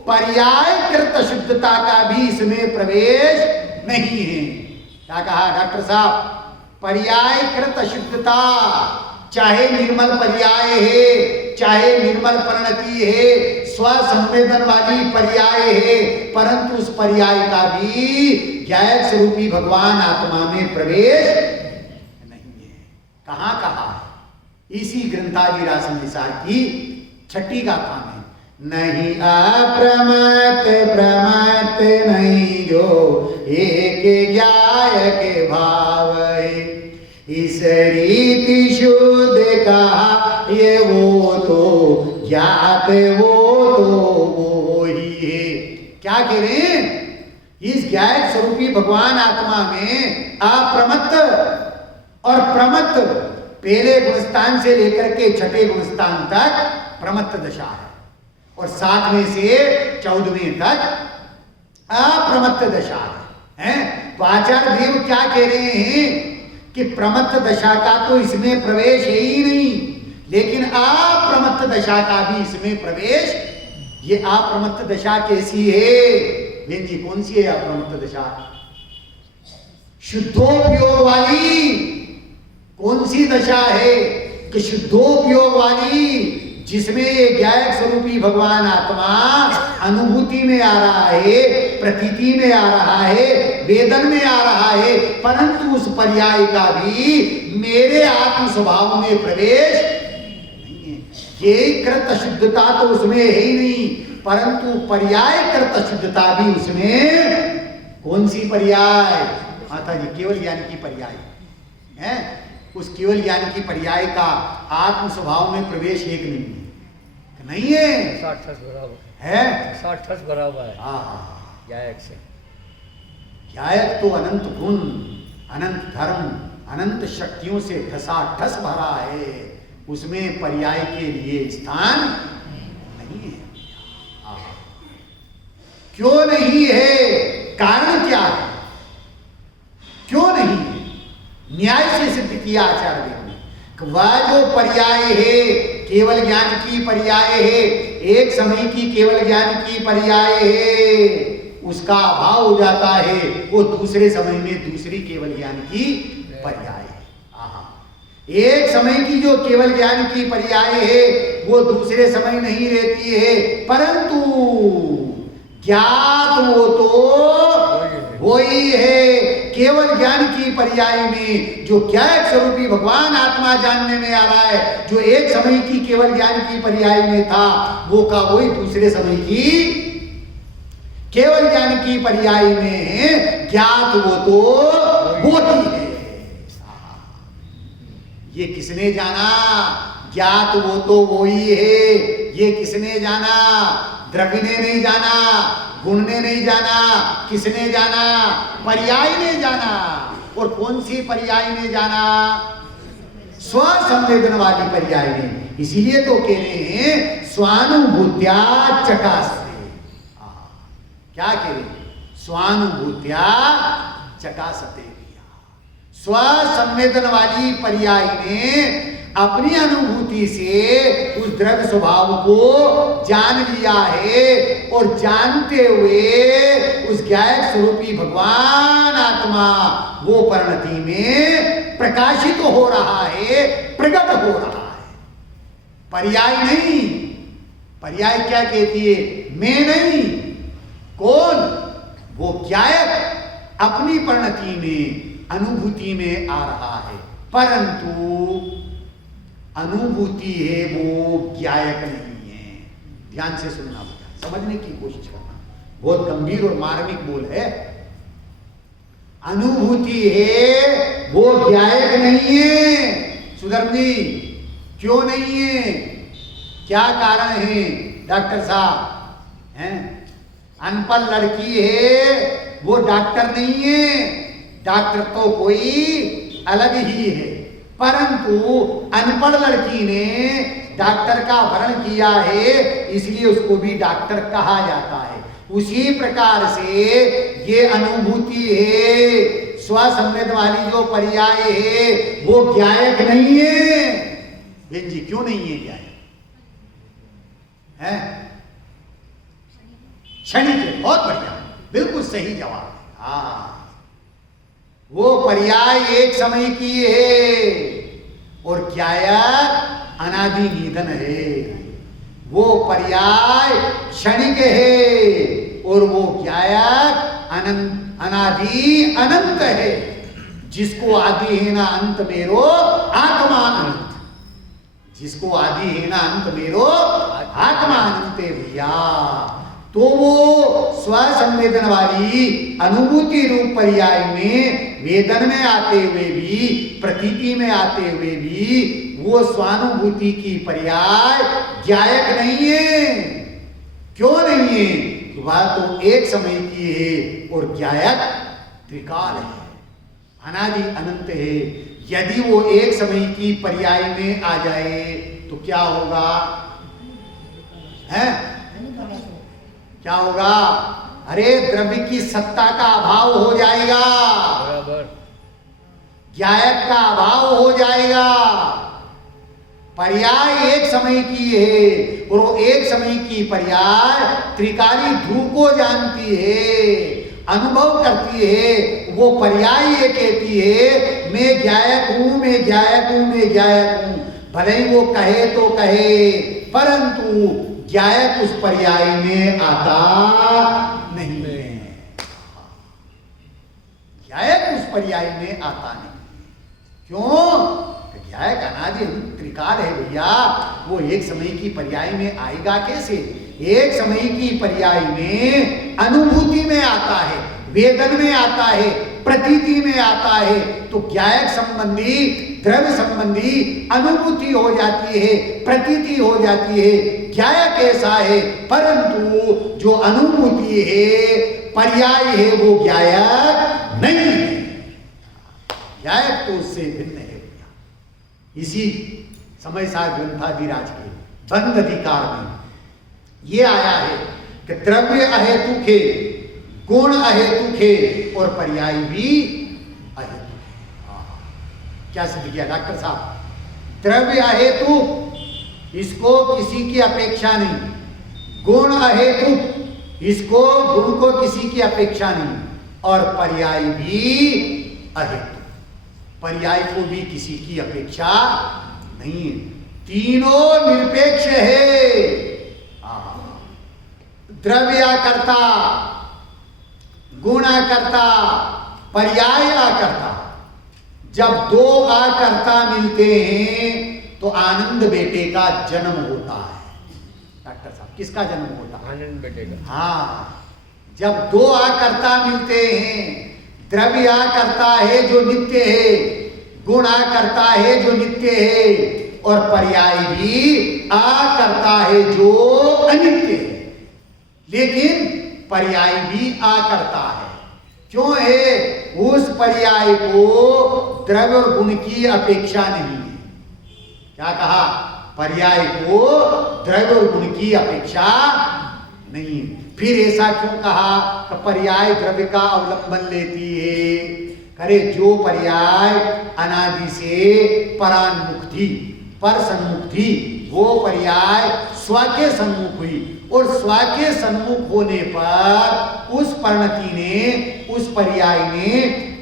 पर्यायकृत अशुद्धता का भी इसमें प्रवेश नहीं है। क्या कहा डॉक्टर साहब? पर्यायकृत अशुद्धता, चाहे निर्मल पर्याय है, चाहे निर्मल परिणति है, स्वसंवेदन वाली पर्याय है, परंतु उस पर्याय का भी ज्ञायक स्वरूपी भगवान आत्मा में प्रवेश नहीं है। कहां कहा? इसी ग्रंथादि रासनिसार की छठी गाथा में, नहीं अप्रमत प्रमत नहीं जो एक ज्ञायक भाव है, इस रीति शुद्ध कहा ये वो तो ज्ञात वो तो वो ही है। क्या कह रहे हैं? इस ज्ञायक स्वरूपी भगवान आत्मा में अप्रमत्त और प्रमत्त, पहले गुणस्थान से लेकर के छठे गुणस्थान तक प्रमत्त दशा है, और 7वें से 14वें तक अप्रमत्त दशा है। तो आचार्य देव क्या कह रहे हैं कि प्रमत्त दशा का तो इसमें प्रवेश है ही नहीं, लेकिन अप्रमत्त दशा का भी इसमें प्रवेश। ये अप्रमत्त दशा कैसी है? बेन जी कौन सी है अप्रमत्त दशा? शुद्धोपयोग वाली। कौन सी दशा है? कि शुद्धोपयोग वाली, जिसमें ये ज्ञायक स्वरूपी भगवान आत्मा अनुभूति में आ रहा है, प्रतीति में आ रहा है, वेदन में आ रहा है, परंतु उस पर्याय का भी मेरे आत्म स्वभाव में प्रवेश नहीं है। ये कृत अशुद्धता तो उसमें है ही नहीं, परंतु पर्याय कृत अशुद्धता भी उसमें। कौन सी पर्याय? माता जी केवल ज्ञान की पर्याय है। उस केवल ज्ञान की पर्याय का आत्म स्वभाव में प्रवेश एक नहीं है। 60 बराबर है, 60 बराबर है। हाँ, ज्ञायक से। ज्ञायक तो अनंत गुण, अनंत धर्म, अनंत शक्तियों से ठसाठस भरा है, उसमें पर्याय के लिए स्थान नहीं है। क्यों नहीं है? कारण क्या है? क्यों नहीं है? न्याय से सिद्ध किया आचार्य देव ने। वह जो पर्याय है, केवल ज्ञान की पर्याय है, एक समय की केवल ज्ञान की पर्याय है, उसका अभाव हो जाता है, वो दूसरे समय में दूसरी केवल ज्ञान की पर्याय है। एक समय की जो केवल ज्ञान की पर्याय है वो दूसरे समय नहीं रहती है, परंतु ज्ञात वो तो वही है। केवल ज्ञान की पर्याय में जो ज्ञायक स्वरूपी भगवान आत्मा जानने में आ रहा है, जो एक समय की केवल ज्ञान की पर्याय में था, वो का वही दूसरे समय की केवल ज्ञान की पर्याय में ज्ञात वो तो वो ही है। ये किसने जाना? ज्ञात वो तो वो ही है। ये किसने जाना? द्रव्य ने नहीं जाना, गुण ने नहीं जाना, किसने जाना? पर्याय ने जाना। और कौन सी पर्याय ने जाना? स्वसंवेदन वाली पर्याय ने। इसीलिए तो कह रहे हैं स्वानुभूत्या चकासते। क्या कह रहे? स्वानुभूत्या चकासते। स्वसंवेदन वाली पर्याय ने अपनी अनुभूति से उस द्रव्य स्वभाव को जान लिया है, और जानते हुए उस ज्ञायक स्वरूपी भगवान आत्मा वो परिणति में प्रकाशित हो रहा है, प्रकट हो रहा है। पर्याय नहीं। पर्याय क्या कहती है? मैं नहीं। कौन? वो ज्ञायक अपनी परिणति में अनुभूति में आ रहा है, परंतु अनुभूति है वो ज्ञायक नहीं है। ध्यान से सुनना बेटा, समझने की कोशिश करना, बहुत गंभीर और मार्मिक बोल है। अनुभूति है वो ज्ञायक नहीं है। सुधर्म जी क्यों नहीं है? क्या कारण है डॉक्टर साहब? हैं? अनपढ़ लड़की है वो डॉक्टर नहीं है। डॉक्टर तो कोई अलग ही है, परंतु अनपढ़ लड़की ने डॉक्टर का वर्ण किया है, इसलिए उसको भी डॉक्टर कहा जाता है। उसी प्रकार से ये अनुभूति है स्वसंवेद वाली जो पर्याय है वो ज्ञायक नहीं है। बेन जी क्यों नहीं है ज्ञायक? है क्षणिक है। बहुत बढ़िया, बिल्कुल सही जवाब। हाँ, वो पर्याय एक समय की है और ज्ञायक अनादि निधन है। वो पर्याय क्षणिक है और वो ज्ञायक अनादि अनंत है। जिसको आदि है ना अंत मेरो आत्मा अनंत, जिसको आदि है ना अंत मेरो आत्मा अनंत है भैया। तो वो स्वसंवेदन वाली अनुभूति रूप पर्याय में वेदन में आते हुए भी, प्रतीति में आते हुए भी वो स्वानुभूति की पर्याय ज्ञायक नहीं है। क्यों नहीं है? वह तो एक समय की है और ज्ञायक त्रिकाल है, अनादि अनंत है। यदि वो एक समय की पर्याय में आ जाए तो क्या होगा? है क्या होगा? अरे द्रव्य की सत्ता का अभाव हो जाएगा, बराबर। ज्ञायक का अभाव हो जाएगा। पर्याय एक समय की है और वो एक समय की पर्याय त्रिकाली ध्रुव को जानती है, अनुभव करती है। वो पर्याय ये कहती है मैं ज्ञायक हूं, मैं ज्ञायक हूं, मैं ज्ञायक हूं। भले ही वो कहे तो कहे, परंतु ज्ञायक उस पर्याय में आता नहीं है। ज्ञायक उस पर्याय में आता नहीं। क्यों? ज्ञायक अनादि त्रिकाल है भैया। वो एक समय की पर्याय में आएगा कैसे? एक समय की पर्याय में अनुभूति में आता है, वेदन में आता है, प्रतीति में आता है। तो ज्ञायक संबंधी, द्रव्य संबंधी अनुभूति हो जाती है, प्रतीति हो जाती है। ज्ञायक ऐसा है, परंतु जो अनुभूति है, पर्याय है, वो ज्ञायक नहीं है। ज्ञायक तो उससे भिन्न है। इसी समय सार ग्रंथाधिराज के बंद अधिकार में ये आया है कि द्रव्य अहेतुक है, गुण अहेतुक है और पर्याय भी अहेतुक है। क्या सिद्ध किया डॉक्टर साहब? द्रव्य अहेतुक, इसको किसी की अपेक्षा नहीं। गुण अहेतुक, इसको गुण को किसी की अपेक्षा नहीं। और पर्याय भी अहेतुक, पर्याय को भी किसी की अपेक्षा नहीं है। तीनों निरपेक्ष है। द्रव्याकर्ता, गुणाकर्ता, पर्याय आकर्ता। जब दो आकर्ता मिलते हैं तो आनंद बेटे का जन्म होता है। डॉक्टर साहब किसका जन्म होता है? आनंद बेटे का। हाँ, जब दो आकर्ता मिलते हैं, द्रव्य आकर्ता है जो नित्य है, गुण आकर्ता है जो नित्य है, और पर्याय भी आकर्ता है जो अनित्य है। लेकिन पर्याय भी आकर्ता है। क्यों है? उस पर्याय को द्रव्य और गुण की अपेक्षा नहीं है। क्या कहा? पर्याय को द्रव्य और गुण की अपेक्षा नहीं है। फिर ऐसा क्यों कहा कि पर्याय द्रव्य का अवलंबन लेती है? करे जो पर्याय अनादि से परान्मुख थी, पर सन्मुख थी, वो पर्याय स्व के सन्मुख हुई और स्व के सन्मुख होने पर उस परिणति ने, उस पर्याय ने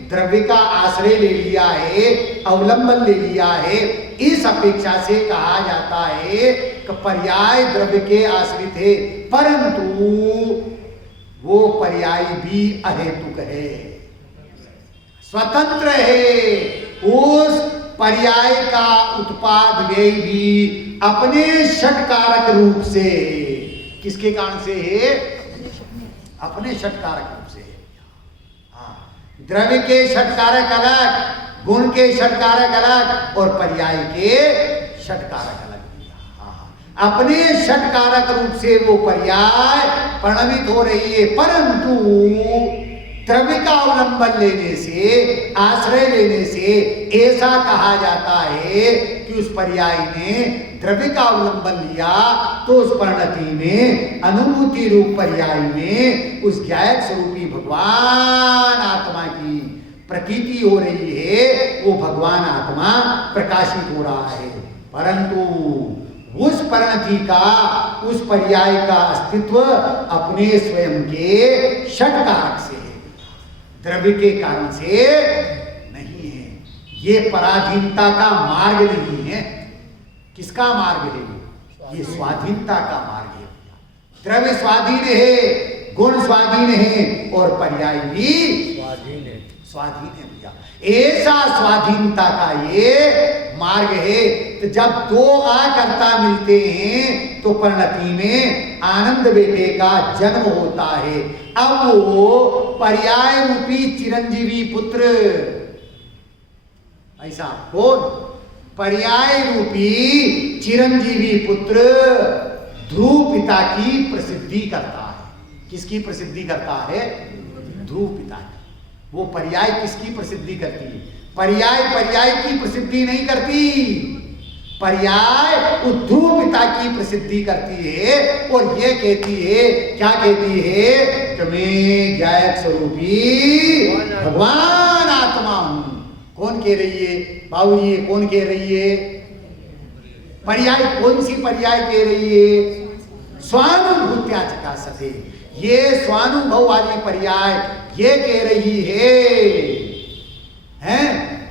द्रव्य का आश्रय ले लिया है, अवलंबन ले लिया है। इस अपेक्षा से कहा जाता है कि पर्याय द्रव्य के आश्रित है, परंतु वो पर्याय भी अहेतुक है, स्वतंत्र है। उस पर्याय का उत्पाद व्यय भी अपने षटकारक रूप से, किसके कारण से है? अपने षटकारक रूप से। द्रव्य के षटकारक अलग, गुण के षटकारक अलग और पर्याय के षटकारक अलग। अपने षटकारक रूप से वो पर्याय परिणमित हो रही है, परंतु द्रव्य का अवलंबन लेने से, आश्रय लेने से ऐसा कहा जाता है कि उस पर्याय ने द्रव्य का अवलंबन लिया तो उस परिणति में, अनुभूति रूप पर्याय में उस ज्ञायक स्वरूपी भगवान आत्मा की प्रतीति हो रही है, वो भगवान आत्मा प्रकाशित हो रहा है। परंतु उस परिणति का, उस पर्याय का अस्तित्व अपने स्वयं के षट कारक से है, द्रव्य के कारण से नहीं है। ये पराधीनता का मार्ग नहीं है। किसका मार्ग है? ये स्वाधीनता का मार्ग है। द्रव्य स्वाधीन है, गुण स्वाधीन है और पर्याय भी स्वाधीन है भैया। ऐसा स्वाधीनता का ये मार्ग है। तो जब दो आकर्ता मिलते हैं तो परिणति में आनंद बेटे का जन्म होता है। अब वो पर्याय रूपी चिरंजीवी पुत्र, ऐसा कौन? पर्याय रूपी चिरंजीवी पुत्र ध्रुव पिता की प्रसिद्धि करता है। किसकी प्रसिद्धि करता है? ध्रुव पिता की। वो पर्याय किसकी प्रसिद्धि करती है? पर्याय की प्रसिद्धि नहीं करती, पर्याय ध्रुव पिता की प्रसिद्धि करती है। और ये कहती है, क्या कहती है? कि मैं ज्ञायक स्वरूपी भगवान आत्मा हूं। कौन कह रही है? बाबूजी ये कौन कह रही है? पर्याय कौन सी पर्याय कह रही है? स्वानुभूत्या चकासते। ये स्वानुभव वाली पर्याय ये कह रही है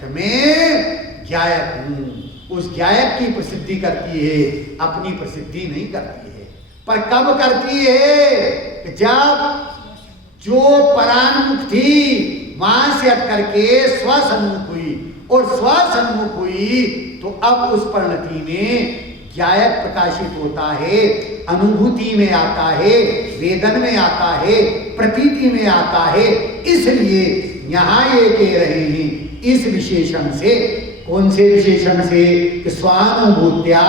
कि मैं ज्ञायक हूं। उस ज्ञायक की प्रसिद्धि करती है, अपनी प्रसिद्धि नहीं करती है। पर कब करती है? जब जो परान्मुख थी वहां से हट करके स्वसन्मुख हुई, और स्वसन्मुख हुई तो अब उस परिणति में ज्ञायक प्रकाशित होता है, अनुभूति में आता है, वेदन में आता है, प्रतीति में आता है। इसलिए यहां ये कह रहे हैं इस विशेषण से। कौन से विशेषण से? कि स्वानुभूत्या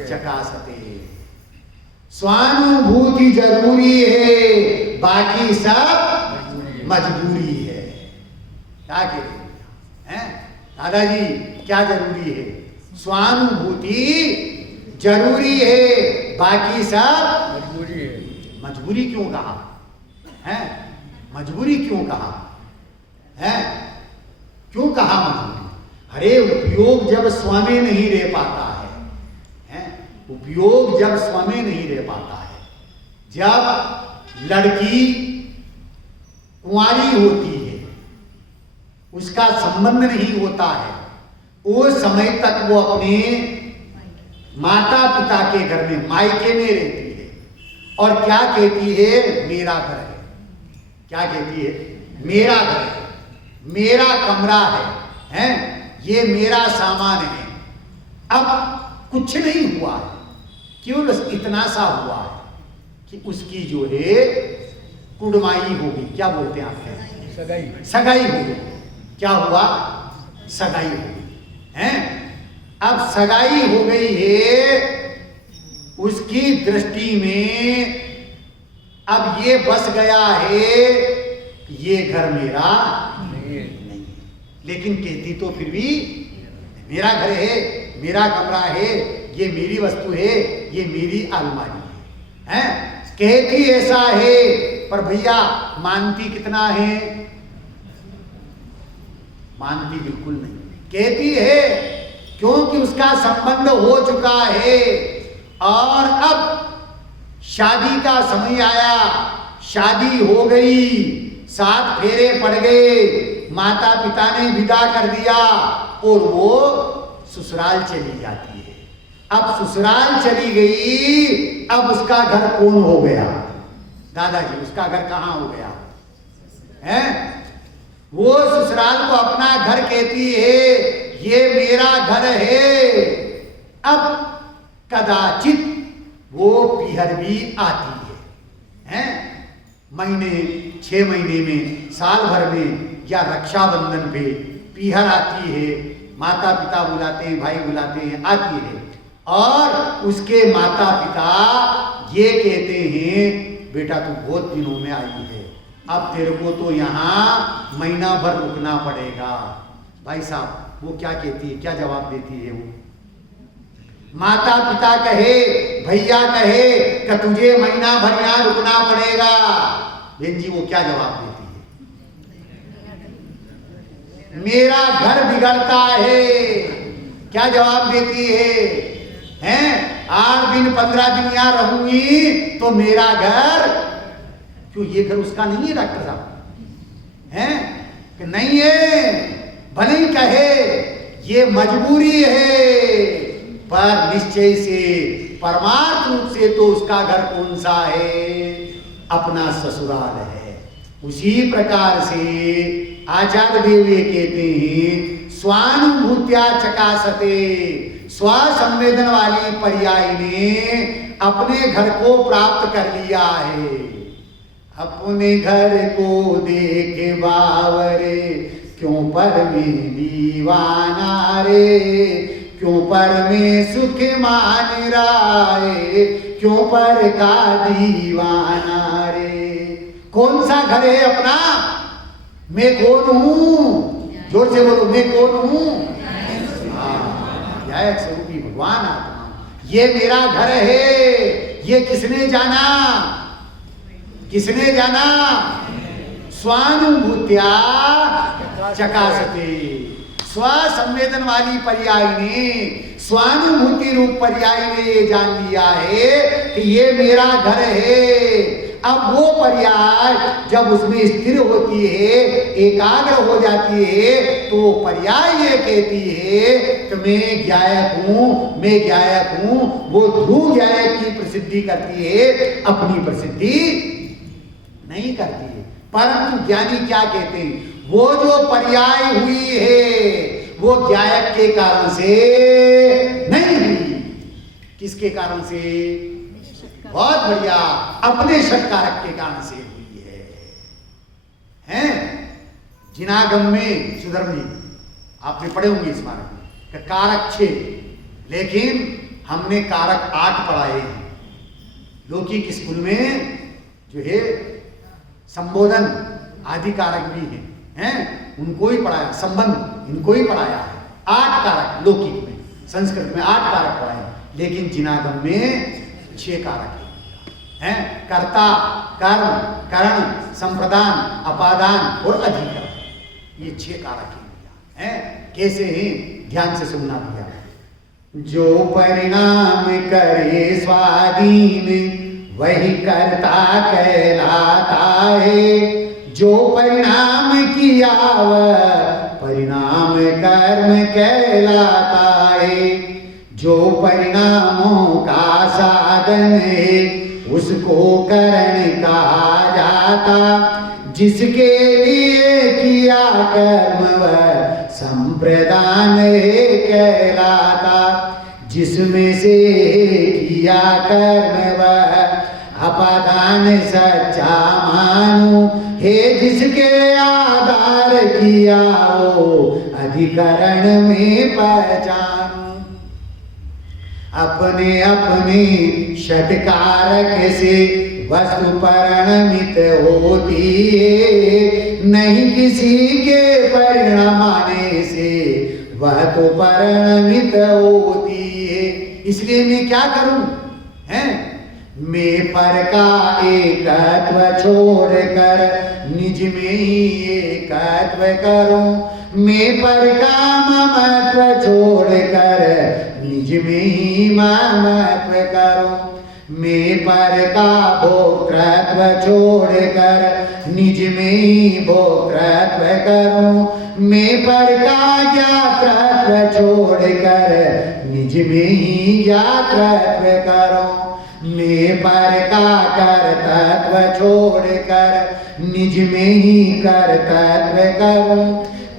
चकासते। स्वानुभूति जरूरी है, बाकी सब मजबूरी है। क्या कह रहे हैं दादाजी? क्या जरूरी है? स्वानुभूति जरूरी है, बाकी सब मजबूरी है। मजबूरी क्यों कहा है? मजबूरी क्यों कहा है? क्यों कहा मजबूरी? अरे उपयोग जब स्वयं नहीं रह पाता है, उपयोग जब स्वयं नहीं रह पाता है, जब लड़की कुंवारी होती है, उसका संबंध नहीं होता है, उस समय तक वो अपने माता पिता के घर में, मायके में रहती है। और क्या कहती है? मेरा घर है। क्या कहती है? मेरा घर है, मेरा कमरा है, ये मेरा सामान है। अब कुछ नहीं हुआ है, केवल इतना सा हुआ है कि उसकी जो है कुड़माई होगी। क्या बोलते हैं आप? सगाई। सगाई हो गई। क्या हुआ? सगाई हो गई है। अब सगाई हो गई है, उसकी दृष्टि में अब ये बस गया है, ये घर मेरा नहीं है। लेकिन कहती तो फिर भी मेरा घर है, मेरा कमरा है, ये मेरी वस्तु है, ये मेरी अलमारी है, कहती ऐसा है। पर भैया मानती कितना है? मानती बिल्कुल नहीं। कहती है क्योंकि उसका संबंध हो चुका है और अब शादी का समय आया, शादी हो गई, 7 फेरे पड़ गए, माता पिता ने विदा कर दिया और वो ससुराल चली जाती है। अब ससुराल चली गई, अब उसका घर कौन हो गया? दादाजी, उसका घर कहाँ हो गया है? वो ससुराल को अपना घर कहती है, ये मेरा घर है। अब कदाचित वो पीहर भी आती है, महीने 6 महीने में, साल भर में, या रक्षाबंधन पे पीहर आती है। माता पिता बुलाते हैं, भाई बुलाते हैं, आती है। और उसके माता पिता ये कहते हैं, बेटा तू बहुत दिनों में आई है, अब तेरे को तो यहाँ महीना भर रुकना पड़ेगा। भाई साहब वो क्या कहती है? क्या जवाब देती है वो? माता पिता कहे, भैया कहे कि तुझे महीना भर यहाँ रुकना पड़ेगा, बहन जी वो क्या जवाब देती मेरा घर बिगड़ता है। क्या जवाब देती है? हैं 8 दिन 15 दिन यहाँ रहूंगी तो मेरा घर, क्यों ये घर उसका नहीं है डॉक्टर साहब? हैं कि नहीं है, भले ही कहे ये मजबूरी है, पर निश्चय से परमार्थ रूप से तो उसका घर कौन सा है? अपना ससुराल है। उसी प्रकार से आचार्य देव ये कहते हैं स्वानुभूत्या चकासते, स्वसंवेदन वाली पर्याय ने अपने घर को प्राप्त कर लिया है। अपने घर को देख बावरे क्यों पर में दीवाना रे, क्यों पर में सुख मान राय, क्यों पर का दीवाना रे। कौन सा घर है अपना? मैं कौन हूं? जोर से बोलो, मैं कौन हूं? न्यायक स्वरूपी भगवान आत्मा, ये मेरा घर है। ये किसने जाना? किसने जाना? स्वानुभूत्या चकासते, स्वसंवेदन वाली पर्याय ने, स्वानुभूति रूप पर्याय ने ये जान लिया है कि ये मेरा घर है। अब वो पर्याय जब उसमें स्थिर होती है, एकाग्र हो जाती है, तो पर्याय ये कहती है कि मैं ज्ञायक हूं, मैं ज्ञायक हूं। वो ध्रुव ज्ञायक की प्रसिद्धि करती है, अपनी प्रसिद्धि नहीं करती है। परंतु ज्ञानी क्या कहते हैं? वो जो पर्याय हुई है वो ज्ञायक के कारण से नहीं हुई। किसके कारण से? बहुत बढ़िया, अपने षटकारक के कारण से हुई है। हैं जिनागम में सुधर्म जी आपने पढ़े होंगे इस बारे में, कारक 6, लेकिन हमने कारक 8 पढ़ाए हैं। लौकिक स्कूल में जो है संबोधन आदि कारक भी हैं, उनको ही पढ़ाया, संबंध इनको ही पढ़ाया है। 8 कारक लौकिक में, संस्कृत में 8 कारक पढ़ाए, लेकिन जिनागम में 6 कारक हैं। कर्ता, कर्म, करण, संप्रदान, अपादान और अधिकरण, ये 6 कारक हैं। कैसे हैं? ध्यान से सुनना भैया। जो परिणाम करे स्वाधीन वही कर्ता कहलाता है। जो परिणाम किया वह परिणाम कर्म कहलाता है। जो परिणामों का साधन है उसको करण कहा जाता। जिसके लिए किया कर्म वह संप्रदान कहलाता। जिसमें से किया कर्म वह अपादान सच्चा मानो। हे जिसके आधार किया वो अधिकरण में पहचानो। अपने अपने षटकारक से वस्तु परिणमित होती है। नहीं किसी के परिणामाने से वह तो परिणमित होती है। इसलिए मैं क्या करूं? हैं मैं पर का एकत्व छोड़कर निज में ही एकत्व करूं। मैं पर का ममत्व छोड़कर निज में ही ममत्व करूं। मैं पर का भोक्तृत्व छोड़कर निज में ही भोक्तृत्व करूं। मैं पर का ज्ञातृत्व छोड़कर निज में ही ज्ञातृत्व करूं। मैं पर का कर्तृत्व छोड़कर निज में ही कर्तृत्व करूं।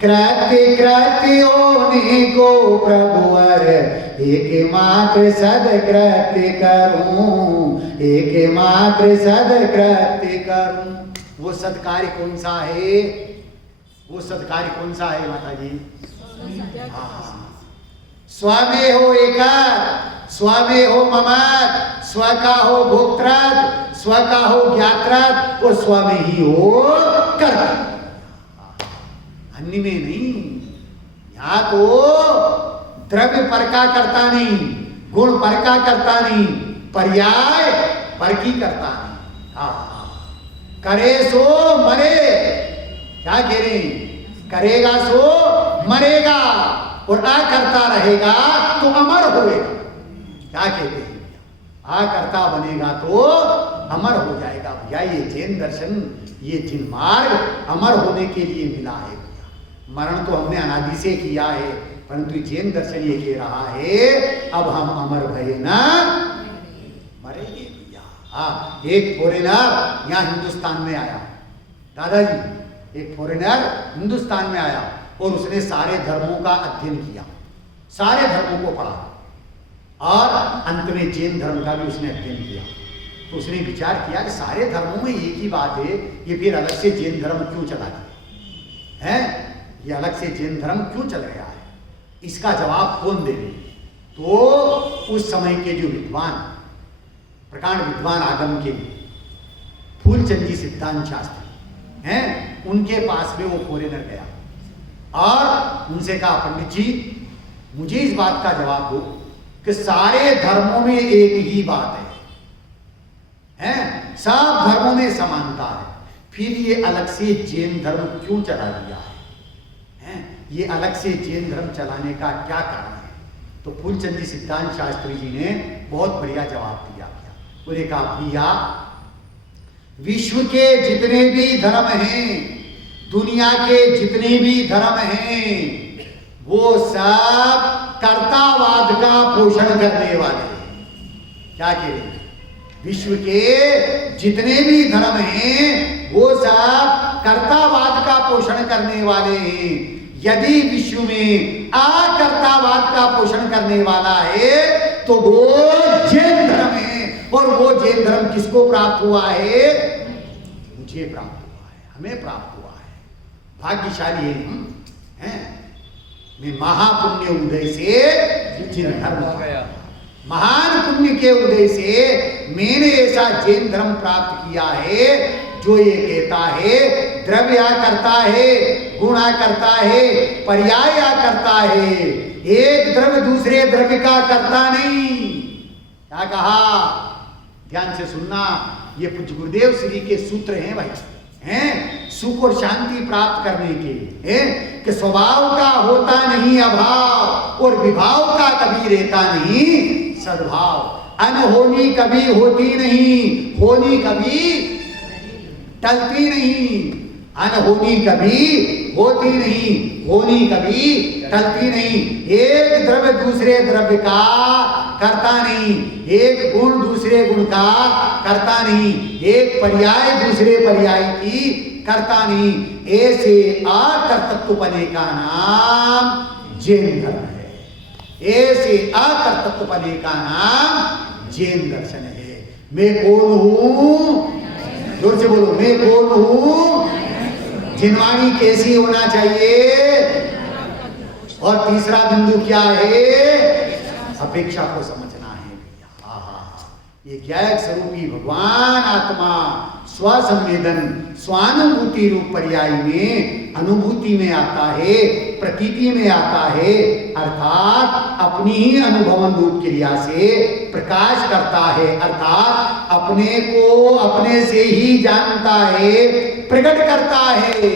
कृत्य कृत्य होने को प्रभुवर एकमात्र सदकृत्य करूं। एकमात्र सदकृत्य करूं। वो सत्कार्य कौन सा है? वो सत्कार्य कौन सा है माता जी? स्वामे हो एकात्म, स्वमे हो ममत, स्व का हो भोक्तृत्व, स्व का हो ज्ञातृत्व और स्व में ही हो कर्म। अन्य में नहीं। यहां तो द्रव्य पर का करता नहीं, गुण पर का करता नहीं, पर्याय पर की करता नहीं। करे सो मरे। क्या कह रहे हैं? करेगा सो मरेगा और अकर्ता रहेगा तो अमर होएगा। क्या कहते हैं? अकर्ता बनेगा तो अमर हो जाएगा। भैया ये जैन दर्शन, ये जिन मार्ग अमर होने के लिए मिला है। मरण तो हमने अनादि से किया है, परंतु जैन दर्शन ये कह रहा है अब हम अमर भय ना मरेंगे भैया। हाँ, एक फॉरेनर यहाँ हिंदुस्तान में आया, दादाजी एक फॉरेनर हिंदुस्तान में आया और उसने सारे धर्मों का अध्ययन किया, सारे धर्मों को पढ़ा और अंत में जैन धर्म का भी उसने अध्ययन किया। तो उसने विचार किया कि सारे धर्मों में एक ही बात है, ये फिर अलग से जैन धर्म क्यों चला दिया है? ये अलग से जैन धर्म क्यों चल गया है? इसका जवाब कौन देवे? तो उस समय के जो विद्वान, प्रकांड विद्वान आगम के फूलचंद जी सिद्धांत शास्त्री हैं, उनके पास में वो फॉरेनर गया और उनसे कहा पंडित जी मुझे इस बात का जवाब दो कि सारे धर्मों में एक ही बात है, सब धर्मों में समानता है, फिर ये अलग से जैन धर्म क्यों चला दिया है? ये अलग से जैन धर्म चलाने का क्या कारण है? तो फूलचंद जी सिद्धांत शास्त्री जी ने बहुत बढ़िया जवाब दिया। उन्हें कहा भैया विश्व के जितने भी धर्म हैं, दुनिया के जितने भी धर्म हैं, वो सब कर्तावाद का पोषण करने वाले हैं। क्या कह रहे हैं? विश्व के जितने भी धर्म हैं वो सब कर्तावाद का पोषण करने वाले हैं। यदि विश्व में अकर्तावाद का पोषण करने वाला है तो वो जैन धर्म है। और वो जैन धर्म किसको प्राप्त हुआ है? मुझे प्राप्त हुआ है, हमें प्राप्त हुआ है। भाग्यशाली है हम हैं। मैं महापुण्य उदय से जैन धर्म हो गया, महान पुण्य के उदय से मैंने ऐसा जैन धर्म प्राप्त किया है जो ये कहता है द्रव्य करता है, गुणा करता है, पर्याय करता है, एक द्रव्य दूसरे द्रव्य का करता नहीं। क्या कहा? ध्यान से सुनना, ये पूज्य गुरुदेव श्री के सूत्र हैं भाई, हैं सुख और शांति प्राप्त करने के, हैं कि स्वभाव का होता नहीं अभाव और विभाव का कभी रहता नहीं सद्भाव, अनहोनी कभी होती नहीं, होनी कभी टलती नहीं, अनहोनी कभी होती नहीं, होनी कभी टलती नहीं। एक द्रव्य दूसरे द्रव्य का करता नहीं, एक गुण दूसरे गुण का करता नहीं, एक पर्याय दूसरे पर्याय की करता नहीं। ऐसे अकर्तृत्वपने का नाम जैन धर्म है। ऐसे अकर्तृत्वपने का नाम जैन दर्शन है। मैं कौन हूं? जोर से बोलो, मैं कौन हूं? जिनवाणी कैसी होना चाहिए? और तीसरा बिंदु क्या है? अपेक्षा को समझना है। ये ज्ञायक स्वरूपी भगवान आत्मा स्वसंवेदन स्वानुभूति रूप पर्याय में अनुभूति में आता है, प्रतीति में आता है, अर्थात अपनी ही अनुभवन रूप क्रिया से प्रकाश करता है, अर्थात अपने को अपने से ही जानता है, प्रकट करता है।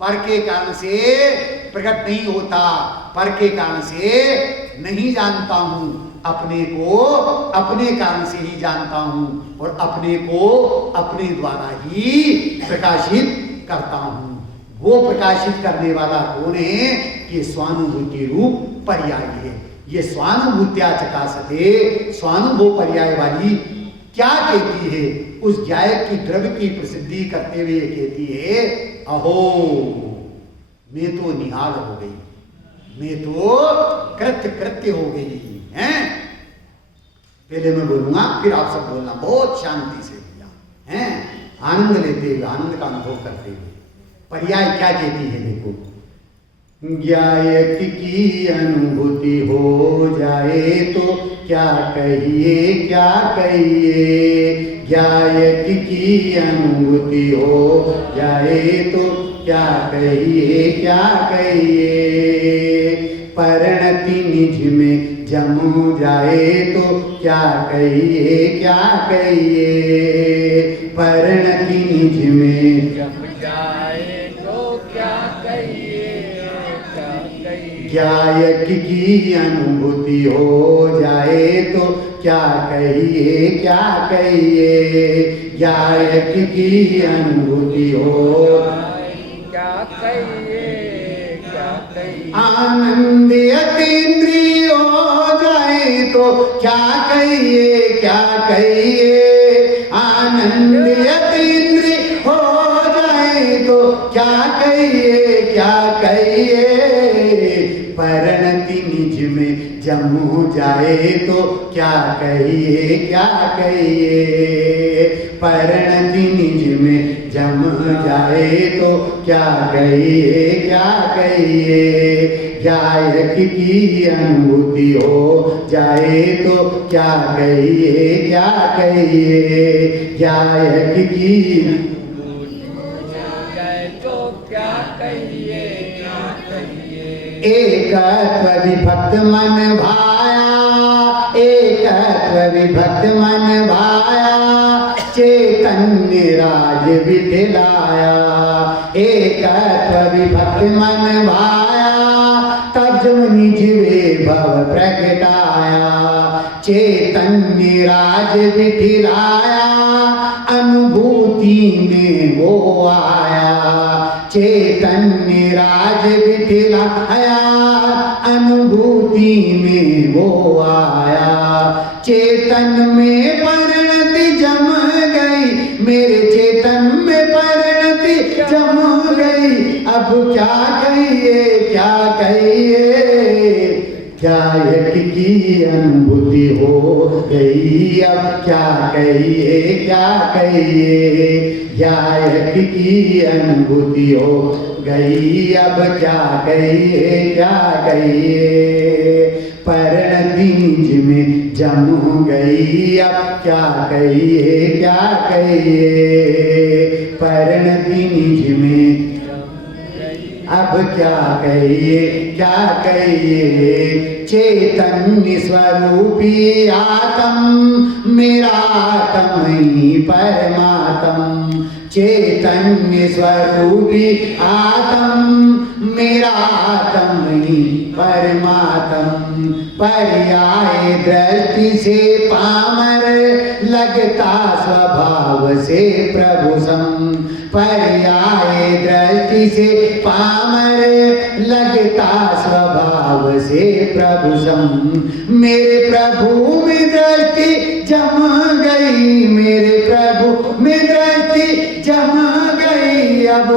पर के कारण से प्रकट नहीं होता, पर के कारण से नहीं जानता हूं, अपने को अपने कारण से ही जानता हूं और अपने को अपने द्वारा ही प्रकाशित करता हूं। वो प्रकाशित करने वाला कौन है? कि स्वानुभूति रूप पर्याय है। ये स्वानुभूत्या चकासते, स्वानुभव पर्याय वाली क्या कहती है? उस ज्ञायक की द्रव्य की प्रसिद्धि करते हुए कहती है, अहो मैं तो निहाल हो गई, मैं तो कृत्य कृत्य हो गई हैं। पहले मैं बोलूंगा फिर आप सब बोलना, बहुत शांति से भैया हैं, आनंद लेते हुए, आनंद का अनुभव करते हुए। पर्याय क्या कहती है? देखो, ज्ञायक की अनुभूति हो जाए तो क्या कहिए, क्या कहिए। ज्ञायक की अनुभूति हो जाए तो क्या कहिए, क्या कहिए। परिणति निज में जम जाए तो क्या कहिए, क्या कहिए। परिणति निज में जम जाए तो क्या कहिए, क्या गायक की अनुभूति हो जाए तो क्या कहिए क्या कहिए, गायक की अनुभूति हो क्या कहिए क्या कहिए, आनंद अतीन्द्रिय हो जाए तो क्या कहिए क्या कहिए, आनंद अतीन्द्रिय हो जाए तो क्या कहिए क्या कहिए, परिणति निज में जम जाए तो क्या कहिए क्या कहिए, परिणति निज में जम जाए तो क्या कहिए क्या कहिए, गायक की अनुभूति हो जाए तो क्या कहिए क्या कहिए, गायक की जाए तो क्या कहिए क्या कहिए, एकत्व विभक्त मन भाया, एकत्व विभक्त मन भाया, चैतन्य राज विठलाया, एकत्व विभक्त मन भाया, तब जब निज वैभव प्रगटाया, चैतन्य राज विठलाया, अनुभूति में वो आया, चैतन्य राज विठलाया, अनुभूति में वो आया, चेतन में परिणति जम गई, मेरे चेतन में परिणति जम गई, अब क्या कहिए क्या कहिए, गायक की अनुभूति हो गई, अब क्या कहिए क्या कहिए, गायक की अनुभूति हो गई, अब क्या कहिए क्या कहिए, परिणति निज में जम गई, अब क्या कहिए क्या कहिए, परिणति निज में अब क्या कहिए क्या कहिए, चैतन्य स्वरूपी आत्म मेरा आत्म ही परमात्म, चैतन्य स्वरूपी आत्म मेरा आत्म ही परमात्म, पर्याय दृष्टि से पामर लगता स्वभाव से प्रभु सम, पर्याय दृष्टि से पामर लगता स्वभाव से प्रभु सम, मेरे प्रभु में दृष्टि जम गई, मेरे प्रभु में दृष्टि जम गई, अब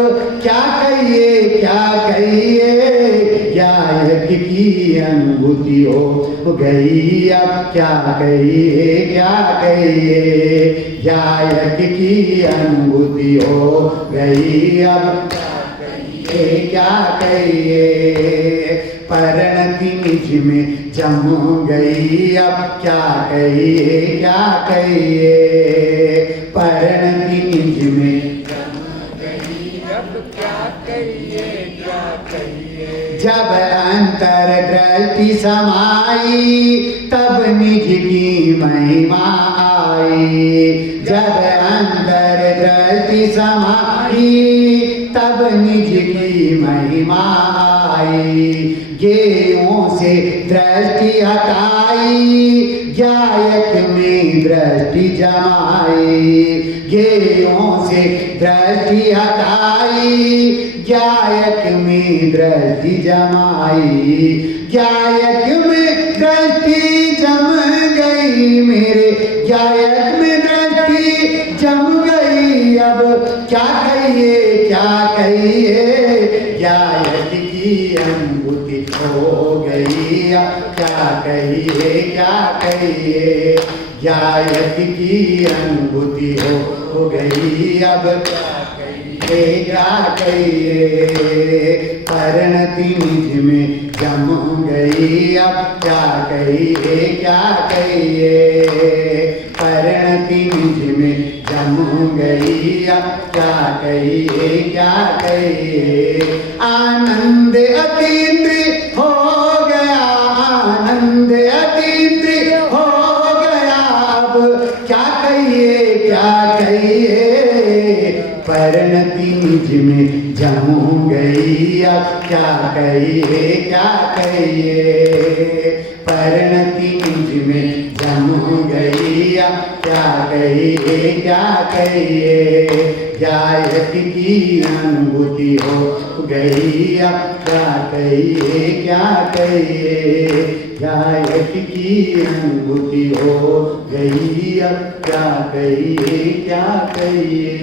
क्या कहिए क्या कहिए, गायक की अनुभूति हो गई, अब क्या कहिए क्या कहिए, गायक की अनुभूति हो गई, अब क्या कहिए, परिणति निज में जम गई, अब क्या कहिए क्या कहिए, परिणति निज में जब क्या कहिए क्या कहिए, जब अंतर दृष्टि समाई तब निज की महिमा आई, जब अंतर दृष्टि समाई तब निज की महिमा आई, गेयों से दृष्टि हटाई गायक में दृष्टि जमाई, गेयों से दृष्टि हटाई गायक में दृष्टि जमाई, गायक में दृष्टि जम गई, मेरे गायक में दृष्टि जम गई, अब क्या कहिए क्या कहिए, गायक की अनुभूति हो गई, अब क्या कहिए क्या कहिए, गायक की अनुभूति हो गई, अब क्या कहिए, परिणति निज में जम गई, अब क्या कहिए क्या कहिए, परिणति निज में जम गई, अब क्या कहिए क्या कहिए, आनंद अतीन्द्रिय हो गया, आनंद अतीन्द्रिय हो गया, अब क्या कहिए क्या कहिए, परिणति निज में जम गई, अब क्या कहिए क्या कहिए। परिणति निज में जम गई, अब क्या कहिए क्या कहिए। जायक की अनुभूति हो गई, अब क्या कहिए क्या कहिए। जायक की अनुभूति हो गई, अब क्या कहिए क्या कहिए।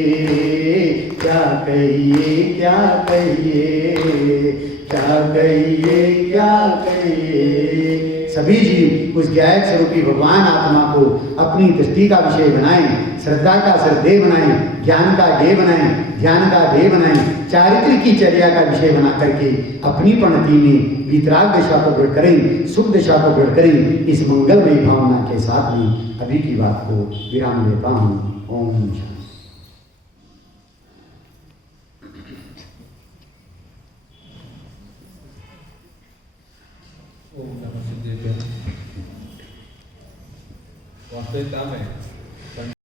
क्या कहिए क्या कहिए। क्या कहिए क्या कहिए। सभी जीव उस गायक स्वरूपी भगवान आत्मा को अपनी दृष्टि का विषय बनाएं, श्रद्धा का श्रद्धेय बनाएं, ज्ञान का ध्येय बनाएं, ध्यान का ध्येय बनाएं, चारित्र की चर्या का विषय बना करके अपनी प्रणति में वितराग दिशा को दृढ़ करें, सुख दिशा को दृढ़ करें। इस मंगलमयी भावना के साथ में अभी की बात को विराम देता हूँ। ओम शांति।